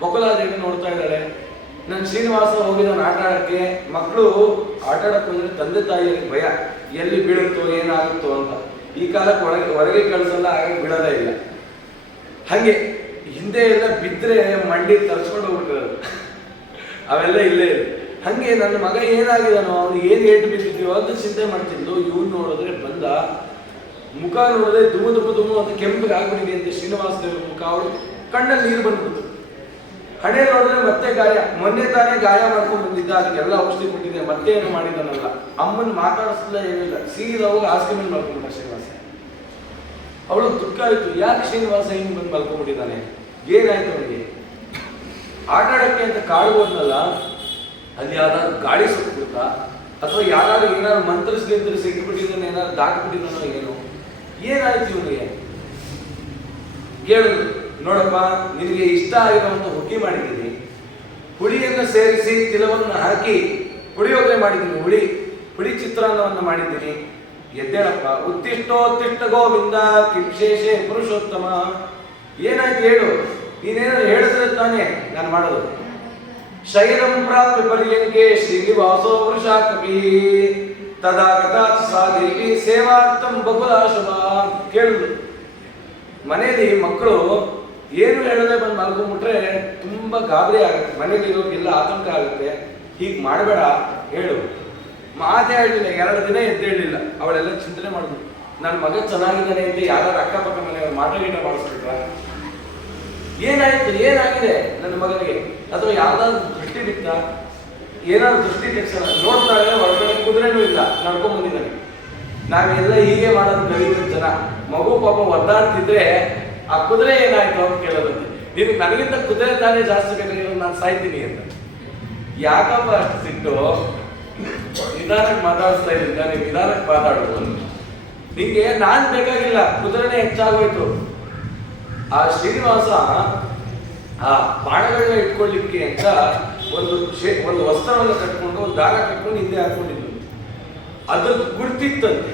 ಬಕುಲಾದೇವಿ ನೋಡ್ತಾ ಇದ್ದಾಳೆ. ನನ್ನ ಶ್ರೀನಿವಾಸ ಹೋಗಿದ್ದಾನೆ ಆಟ ಆಡಕ್ಕೆ. ಮಕ್ಕಳು ಆಟ ಆಡಕ್ಕೆ ಹೋದ್ರೆ ತಂದೆ ತಾಯಿಯರಿಗೆ ಭಯ, ಎಲ್ಲಿ ಬೀಳುತ್ತೋ ಏನಾಗುತ್ತೋ ಅಂತ. ಈ ಕಾಲಕ್ಕೆ ಹೊರಗೆ ಕಳಿಸಲ್ಲ, ಹಾಗೆ ಬಿಡೋದೇ ಇಲ್ಲ. ಹಂಗೆ ಹಿಂದೆ ಎಲ್ಲ ಬಿದ್ದರೆ ಮಂಡಿ ತರಿಸ್ಕೊಂಡು ಹೋಗ್ಬಿಟ್ಟಿರೋದು, ಅವೆಲ್ಲ ಇಲ್ಲೇ ಇದೆ. ಹಂಗೆ ನನ್ನ ಮಗ ಏನಾಗಿದಾನೋ, ಅವ್ನಿಗೆ ಏನು ಏಟು ಬಿದ್ದಿದ್ಯೋ ಅಂತ ಚಿಂತೆ ಮಾಡ್ತಿದ್ದು. ಇವ್ನು ನೋಡಿದ್ರೆ ಬಂದ, ಮುಖ ನೋಡಿದ್ರೆ ದುಮು ಅಂತ ಕೆಂಪಿಗೆ ಆಗ್ಬಿಟ್ಟಿದೆ ಅಂತ ಶ್ರೀನಿವಾಸ ದೇವ್ರ ಮುಖ. ಅವಳು ಕಣ್ಣಲ್ಲಿ ನೀರು ಬಂದ್ಬಿಡ್ತು. ಹಣೆ ನೋಡಿದ್ರೆ ಮತ್ತೆ ಗಾಯ, ಮೊನ್ನೆ ತಾನೇ ಗಾಯ ಮಾಡ್ಕೊಂಡು ಬಂದಿದ್ದ, ಅದಕ್ಕೆಲ್ಲ ಔಷಧಿ ಕೊಟ್ಟಿದೆ, ಮತ್ತೆ ಏನು ಮಾಡಿದಾನಲ್ಲ. ಅಮ್ಮನ ಮಾತಾಡಿಸಲ್ಲ, ಏನಿಲ್ಲ, ಸೀದಾ ಹೋಗಿ ಹಾಸಿಗೆ ಮೇಲೆ ಮಲ್ಕೊಂಡ್ಬಿಟ್ಟ ಶ್ರೀನಿವಾಸ. ಅವಳು ದುಃಖ ಆಯ್ತು, ಯಾಕೆ ಶ್ರೀನಿವಾಸ ಹಿಂಗೆ ಬಂದು ಮಲ್ಕೊಂಡ್ಬಿಟ್ಟಿದ್ದಾನೆ, ಏನಾಯ್ತು ಅವನಿಗೆ. ಆಟ ಆಡಕ್ಕೆ ಅಂತ ಕಾಡು ಹೋದ್ನಲ್ಲ, ಅಲ್ಲಿ ಯಾವ್ದಾದ್ರು ಗಾಳಿ ಸುತ್ತಬಿಡ್ತಾ ಅಥವಾ ಯಾರು ಏನಾದ್ರು ಮಂತ್ರಿಸಿ ಇಟ್ಬಿಟ್ಟಿದ್ದಾನೆ, ಏನಾದ್ರು ದಾಟ್ಬಿಟ್ಟಿದ್ದಾನೋ ಏನೋ, ಏನಾಯ್ತು ಇವನಿಗೆ? ಕೇಳಿದ್ರು, ನೋಡಪ್ಪ ನಿನಗೆ ಇಷ್ಟ ಆಗಿರುವಂತ ಹುಗ್ಗಿ ಮಾಡಿದ್ದೀನಿ, ಹುಳಿಯನ್ನು ಸೇರಿಸಿ ತಿಲವನ್ನು ಹಾಕಿ ಪುಳಿಯೋಗರೆ ಮಾಡಿದ್ದೀನಿ, ಹುಳಿ ಚಿತ್ರಾನ್ನವನ್ನು ಮಾಡಿದ್ದೀನಿ, ಎದ್ದೇಳಪ್ಪ, ಉತ್ತಿಷ್ಟೋತ್ತಿಷ್ಟ ಗೋವಿಂದ ಕಿಂಶೇಷೆ ಪುರುಷೋತ್ತಮ. ಏನಾಯ್ತು ಹೇಳು, ನೀನೇನಾದ್ರು ಹೇಳಿದ್ರೆ ತಾನೇ ನಾನು ಮಾಡೋದು. ಶೈಲಂ ಪ್ರಾಪ್ಯ ಪರ್ಯಂಕೆ ಶ್ರೀನಿವಾಸೋ ವೃಷಾಕಪಿ ತದಾಗತಾತ್ ಸಾದೇವಿ ಸೇವಾರ್ಥಂ ಬಹುಲಾಶುಭ. ಕೇಳಿದ್ರು, ಮನೆಯಲ್ಲಿ ಮಕ್ಕಳು ಏನು ಹೇಳದೆ ಬಂದು ಮಲ್ಕೊಂಡ್ಬಿಟ್ರೆ ತುಂಬಾ ಗಾಬರಿ ಆಗುತ್ತೆ, ಮನೇಲಿ ಇರೋರಿಗೆಲ್ಲ ಆತಂಕ ಆಗುತ್ತೆ. ಹೀಗೆ ಮಾಡಬೇಡ ಹೇಳು. ಮಾತೇ ಹೇಳಲಿಲ್ಲ, 2 ದಿನ ಎದ್ದೇಳಲಿಲ್ಲ. ಅವಳೆಲ್ಲ ಚಿಂತನೆ ಮಾಡಿದ್ರು, ನನ್ನ ಮಗ ಚೆನ್ನಾಗಿದ್ದಾನೆ ಅಂತ ಯಾರು ಅಕ್ಕಪಕ್ಕ ಮನೆಯವರು ಮಾಟಗೀಟ ಮಾಡಿಸ್ಬಿಟ್ರ, ಏನಾಗಿದೆ ನನ್ನ ಮಗನಿಗೆ, ಅಥವಾ ಯಾವ್ದಾದ್ರು ದೃಷ್ಟಿ ಬಿತ್ತ, ಏನಾದ್ರು ದೃಷ್ಟಿ ಕೆಲ್ಸ ನೋಡ್ತಾಳೆ, ಹೊರಗಡೆ ಕುದುರೆನೂ ಇಲ್ಲ, ನಡ್ಕೊಂಡ್ ಬಂದಿದ್ದಾನೆ. ನಾವೆಲ್ಲ ಹೀಗೆ ಮಾಡೋದು ಕಲಿಯುವ ಜನ. ಮಗು ಪಾಪ ಒದ್ದಾಡ್ತಿದ್ರೆ ಆ ಕುದುರೆ ಏನಾಯ್ತು ಅಂತ ಕೇಳೋದಂತೆ, ನೀನು ನನಗಿಂತ ಕುದುರೆ ತಾನೇ ಜಾಸ್ತಿ ಬೇಕಾಗಿರೋದು, ನಾನು ಸಾಯ್ತೀನಿ ಅಂತ. ಯಾಕಪ್ಪ ಅಷ್ಟು ಸಿಟ್ಟು? ನಿಧಾನಕ್ಕೆ ಮಾತಾಡಿಸ್ತಾ ಇದ್ದೀನಿ, ನಾನು ನಿಧಾನಕ್ಕೆ ಮಾತಾಡೋದು. ನಿಂಗೆ ನಾನ್ ಬೇಕಾಗಿಲ್ಲ, ಕುದುರೆನೇ ಹೆಚ್ಚಾಗೋಯ್ತು. ಆ ಶ್ರೀನಿವಾಸ ಆ ಬಾಣಗಳನ್ನ ಇಟ್ಕೊಳ್ಳಿಕ್ಕೆ ಅಂತ ಒಂದು ವಸ್ತ್ರವನ್ನು ಕಟ್ಕೊಂಡು, ಒಂದು ದಾರ ಕಟ್ಕೊಂಡು ಹಿಂದೆ ಹಾಕೊಂಡಿದ್ದು. ಅದ್ರದ್ದು ಗುರ್ತಿತ್ತಂತೆ.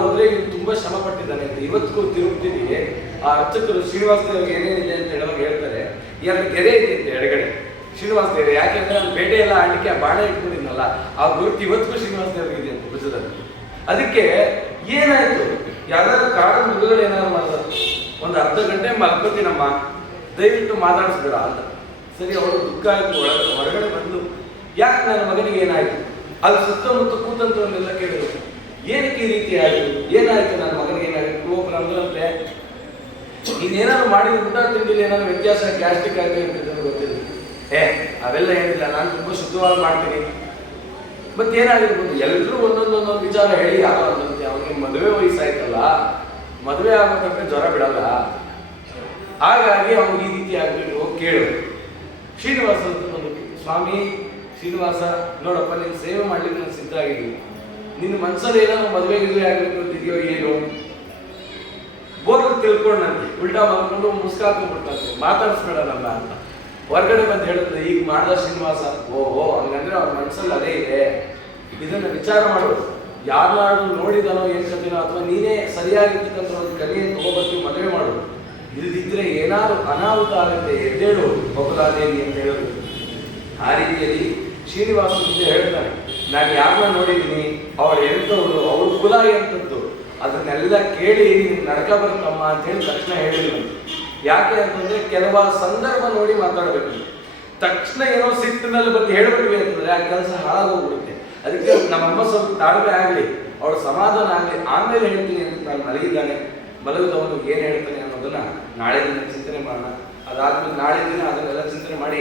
ಅಂದ್ರೆ ಇವ್ನು ತುಂಬಾ ಶ್ರಮ ಪಟ್ಟಿದ್ದಾನೆ ಅಂತ. ಇವತ್ತಿಗೂ ತಿರುಗ್ತಿದ್ದೀವಿ, ಆ ಅರ್ಚಕರು ಶ್ರೀನಿವಾಸ ದೇವರಿಗೆ ಏನೇನಿದೆ ಅಂತ ಹೇಳುವಾಗ ಹೇಳ್ತಾರೆ, 2 ಗೆರೆ ಇದೆ ಅಂತ ಎಡಗಡೆ ಶ್ರೀನಿವಾಸ ದೇವರು. ಯಾಕೆಂದ್ರೆ ನಾನು ಬೇಟೆ ಎಲ್ಲ ಆಡ್ಲಿಕ್ಕೆ ಆ ಬಾಣ ಇಟ್ಕೊಂಡಿದ್ನಲ್ಲ, ಆ ಗುರುತು ಇವತ್ತಿಗೂ ಶ್ರೀನಿವಾಸ ದೇವರಿಗೆ ಇದೆ ಅಂತ ಭುಜದಲ್ಲಿ. ಅದಕ್ಕೆ ಏನಾಯ್ತು, ಯಾವ್ದಾದ್ರು ಕಾಡು ಮೃಗಗಳು ಏನಾದ್ರು ಮಾಡಿದ್ರು, ಒಂದು ಅರ್ಧ ಗಂಟೆ ಮಲ್ಕೋತೀನಮ್ಮ, ದಯವಿಟ್ಟು ಮಾತಾಡಿಸ್ಬೇಡ ಅಂತ. ಸರಿ, ಅವಳು ದುಃಖ ಆಯ್ತು, ಹೊರಗಡೆ ಬಂದು ಯಾಕೆ ನನ್ನ ಮಗನಿಗೆ ಏನಾಯ್ತು, ಅಲ್ಲಿ ಸುತ್ತಮುತ್ತ ಕೂತಂತವನ್ನೆಲ್ಲ ಕೇಳಿದ್ರು, ಏನಕ್ಕೆ ಈ ರೀತಿ ಆಯಿತು, ಏನಾಯ್ತು ನನ್ನ ಮಗನಿಗೆ ಏನಾಗಿತ್ತು? ಒಬ್ಬರು ಅಂದ್ರಂತೆ, ನೀನೇನಾದ್ರು ಮಾಡಿದ ಊಟ ತಿಂಡಿಲಿ ಏನಾದ್ರು ವ್ಯತ್ಯಾಸ, ಗ್ಯಾಸ್ಟ್ರಿಕ್ ಆಗಿ ಅಂತ ಗೊತ್ತಿಲ್ಲ. ಅವೆಲ್ಲ ಏನಿಲ್ಲ, ನಾನು ತುಂಬಾ ಶುದ್ಧವಾಗಿ ಮಾಡ್ತೀನಿ. ಮತ್ತೆ ಏನಾಗಿರ್ಬೋದು, ಎಲ್ಲರೂ ಒಂದೊಂದೊಂದೊಂದು ವಿಚಾರ ಹೇಳಿ ಯಾರೋ ಅಂದಂತೆ, ಅವನಿಗೆ ಮದುವೆ ವಯಸ್ಸಾಯ್ತಲ್ಲ, ಮದುವೆ ಆಗೋತಕ್ಕ ಜ್ವರ ಬಿಡಲ್ಲ, ಹಾಗಾಗಿ ಅವ್ನಿಗೆ ಈ ರೀತಿ ಆಗ್ಬಿಟ್ಟು ಕೇಳು. ಶ್ರೀನಿವಾಸ ಅಂತ ಬಂದು, ಸ್ವಾಮಿ ಶ್ರೀನಿವಾಸ, ನೋಡಪ್ಪ ನೀನು ಸೇವೆ ಮಾಡ್ಲಿಕ್ಕೆ ನಾನು ಸಿದ್ಧ ಆಗಿದ್ದೀನಿ, ನಿನ್ನ ಮನ್ಸಲ್ಲಿ ಏನಾದ್ರು ಮದುವೆ ಆಗ್ಬೇಕು ಅಂತಿದೆಯೋ ಏನು? ಬೋರ್ಲು ತಿಳ್ಕೊಂಡಂತೆ ಉಲ್ಟಾ ಮಾಡ್ಕೊಂಡು ಮುಸ್ಕಾಕೊಂಡ್ಬಿಟ್ಟಂತೆ, ಮಾತಾಡಿಸ್ಬೇಡ ನನ್ನ ಅಂತ ಹೊರಗಡೆ ಬಂದು ಹೇಳುತ್ತೆ. ಈಗ ಮಾಡ್ದ ಶ್ರೀನಿವಾಸ, ಓಹೋ ಹಂಗಂದ್ರೆ ಅವ್ರ ಮನ್ಸಲ್ಲಿ ಅದೇ ಇದೆ, ಇದನ್ನ ವಿಚಾರ ಮಾಡು. ಯಾರನ್ನಾರು ನೋಡಿದನೋ ಏನ್ ಕತ್ತಿನೋ, ಅಥವಾ ನೀನೇ ಸರಿಯಾಗಿರ್ತಕ್ಕಂಥ ಒಂದು ಕಲಿಯನ್ನು ತಗೋಬರ್ತೀವಿ, ಮದುವೆ ಮಾಡು. ಇಲ್ದಿದ್ರೆ ಏನಾದ್ರು ಅನಾಹುತ ಆಗುತ್ತೆ, ಎದ್ದೇಳು ಬಹುಲಾದೇವಿ ಅಂತ ಹೇಳೋದು. ಆ ರೀತಿಯಲ್ಲಿ ಶ್ರೀನಿವಾಸ ಹೇಳ್ತಾನೆ, ನಾನು ಯಾರನ್ನ ನೋಡಿದ್ದೀನಿ, ಅವಳು ಎಂಥವಳು, ಅವಳು ಕುಲ ಎಂಥದ್ದು, ಅದನ್ನೆಲ್ಲ ಕೇಳಿ ನಿಮ್ಗೆ ನಡ್ಕ ಬರುತ್ತಮ್ಮ ಅಂತ ಹೇಳಿ ತಕ್ಷಣ ಹೇಳಿಲ್ಲ. ಯಾಕೆ ಅಂತಂದ್ರೆ ಕೆಲವು ಸಂದರ್ಭ ನೋಡಿ ಮಾತಾಡಬೇಕು. ತಕ್ಷಣ ಏನೋ ಸಿಟ್ಟಿನಲ್ಲಿ ಬಂದು ಹೇಳ್ಬಿಟ್ವಿ ಅಂತಂದ್ರೆ ಆ ಕೆಲಸ ಹಾಳಾಗೋಗ್ಬಿಡುತ್ತೆ. ಅದಕ್ಕೆ ನಮ್ಮಮ್ಮ ಸ್ವಲ್ಪ ತಾಳ್ಮೆ ಆಗಲಿ, ಅವಳ ಸಮಾಧಾನ ಆಗಲಿ, ಆಮೇಲೆ ಹೇಳ್ತೀನಿ ಅಂತ ನಾನು ಮಲಗಿದ್ದಾನೆ. ಮಲಗಿದವನು ಏನು ಹೇಳ್ತಾನೆ ಅನ್ನೋದನ್ನ ನಾಳೆ ದಿನ ಚಿಂತನೆ ಮಾಡೋಣ. ಅದಾದ್ಮೇಲೆ ನಾಳೆ ದಿನ ಅದನ್ನೆಲ್ಲ ಚಿಂತನೆ ಮಾಡಿ,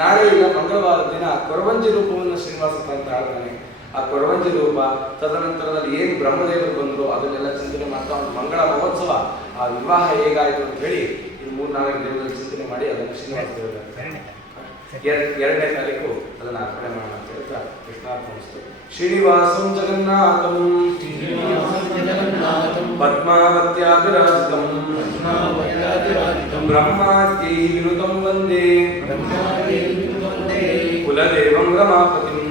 ನಾಳೆ ಇಲ್ಲ ಮಂಗಳವಾರ ದಿನ ಕೊರವಂಜಿ ರೂಪವನ್ನು ಶ್ರೀನಿವಾಸ ಅಂತ ಆಡ್ತಾನೆ. ಆ ಕೊರವಂಜಿ ರೂಪ, ತದನಂತರದಲ್ಲಿ ಏನು ಬ್ರಹ್ಮದೇವರು ಬಂದರು ಅದನ್ನೆಲ್ಲ ಚಿಂತನೆ ಮಾಡ್ತಾ ಒಂದು ಮಂಗಳ ಮಹೋತ್ಸವ, ಆ ವಿವಾಹ ಹೇಗಾಯಿತು ಅಂತ ಹೇಳಿ ಇದು 3-4 ದಿನದಲ್ಲಿ ಚಿಂತನೆ ಮಾಡಿ ಅದನ್ನು ಶ್ರೀನಿವಾಸ ದೇವರ 2ನೇ ತಾರೀಕು ಅದನ್ನು ಅರ್ಪಣೆ ಮಾಡೋಣ ಅಂತ ಹೇಳ್ತಾ ಕೃಷ್ಣಾರ್ಪಣಿಸ್ತು. ಶ್ರೀನಿವಾಸಂ ಜಗನ್ನಾಥಂ ಪದ್ಮಾವತ್ಯಾಭಿರಾಜಿತಂ ಬ್ರಹ್ಮಾದ್ಯೈ ವಿನುತಂ ವಂದೇ ಕುಲದೇವಂ ರಮಾಪತಿಂ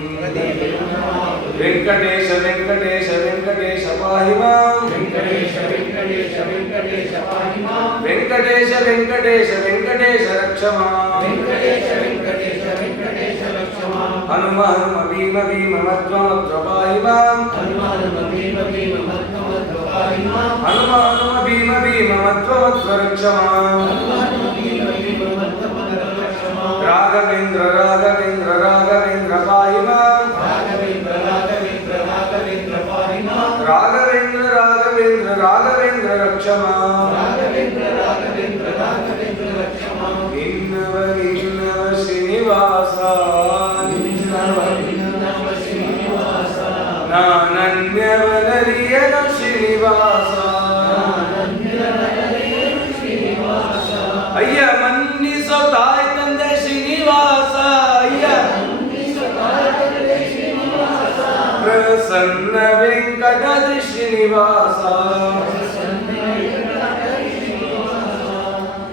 ವೆಂಕಟೇಶ ವೆಂಕಟೇಶ ವೆಂಕಟೇಶ ಪಾಹಿ ಮಾಂ ವೆಂಕಟೇಶ ವೆಂಕಟೇಶ ವೆಂಕಟೇಶ ಪಾಹಿ ಮಾಂ ವೆಂಕಟೇಶ ವೆಂಕಟೇಶ ವೆಂಕಟೇಶ ರಕ್ಷ ಮಾಂ ವೆಂಕಟೇಶ ವೆಂಕಟೇಶ ವೆಂಕಟೇಶ ರಕ್ಷ ಮಾಂ ಹನುಮ ಹನುಮ ಭೀಮ ಭೀಮ ಮಧ್ವ ಮಧ್ವ ಪಾಹಿ ಮಾಂ ಹನುಮ ಹನುಮ ಭೀಮ ಭೀಮ ಮಧ್ವ ಮಧ್ವ ಪಾಹಿ ಮಾಂ ಹನುಮ ಹನುಮ ಭೀಮ ಭೀಮ ಮಧ್ವ ಮಧ್ವ ರಕ್ಷ ಮಾಂ ಹನುಮ ಹನುಮ ಭೀಮ ಭೀಮ ಮಧ್ವ ಮಧ್ವ ರಕ್ಷ ಮಾಂ ರಾಘವೇಂದ್ರ ರಾಘವೇಂದ್ರ ರಾಘವೇಂದ್ರ ಪಾಹಿ ಮಾಂ ರಾಘವೇಂದ್ರ ರಾಘವೇಂದ್ರ ಪಾಹಿ ಮಾಂ ರಾಘವೇಂದ್ರ ರಾಘವೇಂದ್ರ ರಾಘವೇಂದ್ರ ರಕ್ಷ ಮಾಂ ರಾಘವೇಂದ್ರ ರಾಘವೇಂದ್ರ ರಕ್ಷ ಮಾಂ ನಿನ್ನವ ನಿನ್ನವ ಶ್ರೀನಿವಾಸ ನಿನ್ನವ ಶ್ರೀನಿವಾಸ ನಾನನ್ಯವನರಿಯನು ಶ್ರೀನಿವಾಸ ಅಯ್ಯ ಮನ್ನಿಸೋ ತಾಯಿ ತಂದೆ ಶ್ರೀನಿವಾಸ ಅಯ್ಯ ಮನ್ನಿಸೋ ತಾಯಿ ಪ್ರಸನ್ನ ವೆಂಕಟಾದ್ರಿ ಶ್ರೀನಿವಾಸ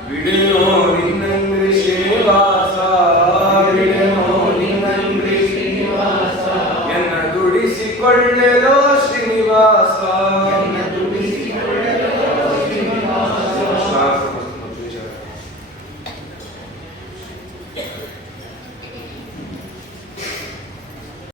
ಬಿಡೆನೋ ನಿನ್ನಂಗ್ರಿ ಶ್ರೀನಿವಾಸ ಬಿಡೆನೋ ನಿನ್ನಂಗ್ರಿ ಶ್ರೀನಿವಾಸ ಎನ್ನ ದುಡಿಸಿಕೊಳ್ಳೆಲೋ ಶ್ರೀನಿವಾಸ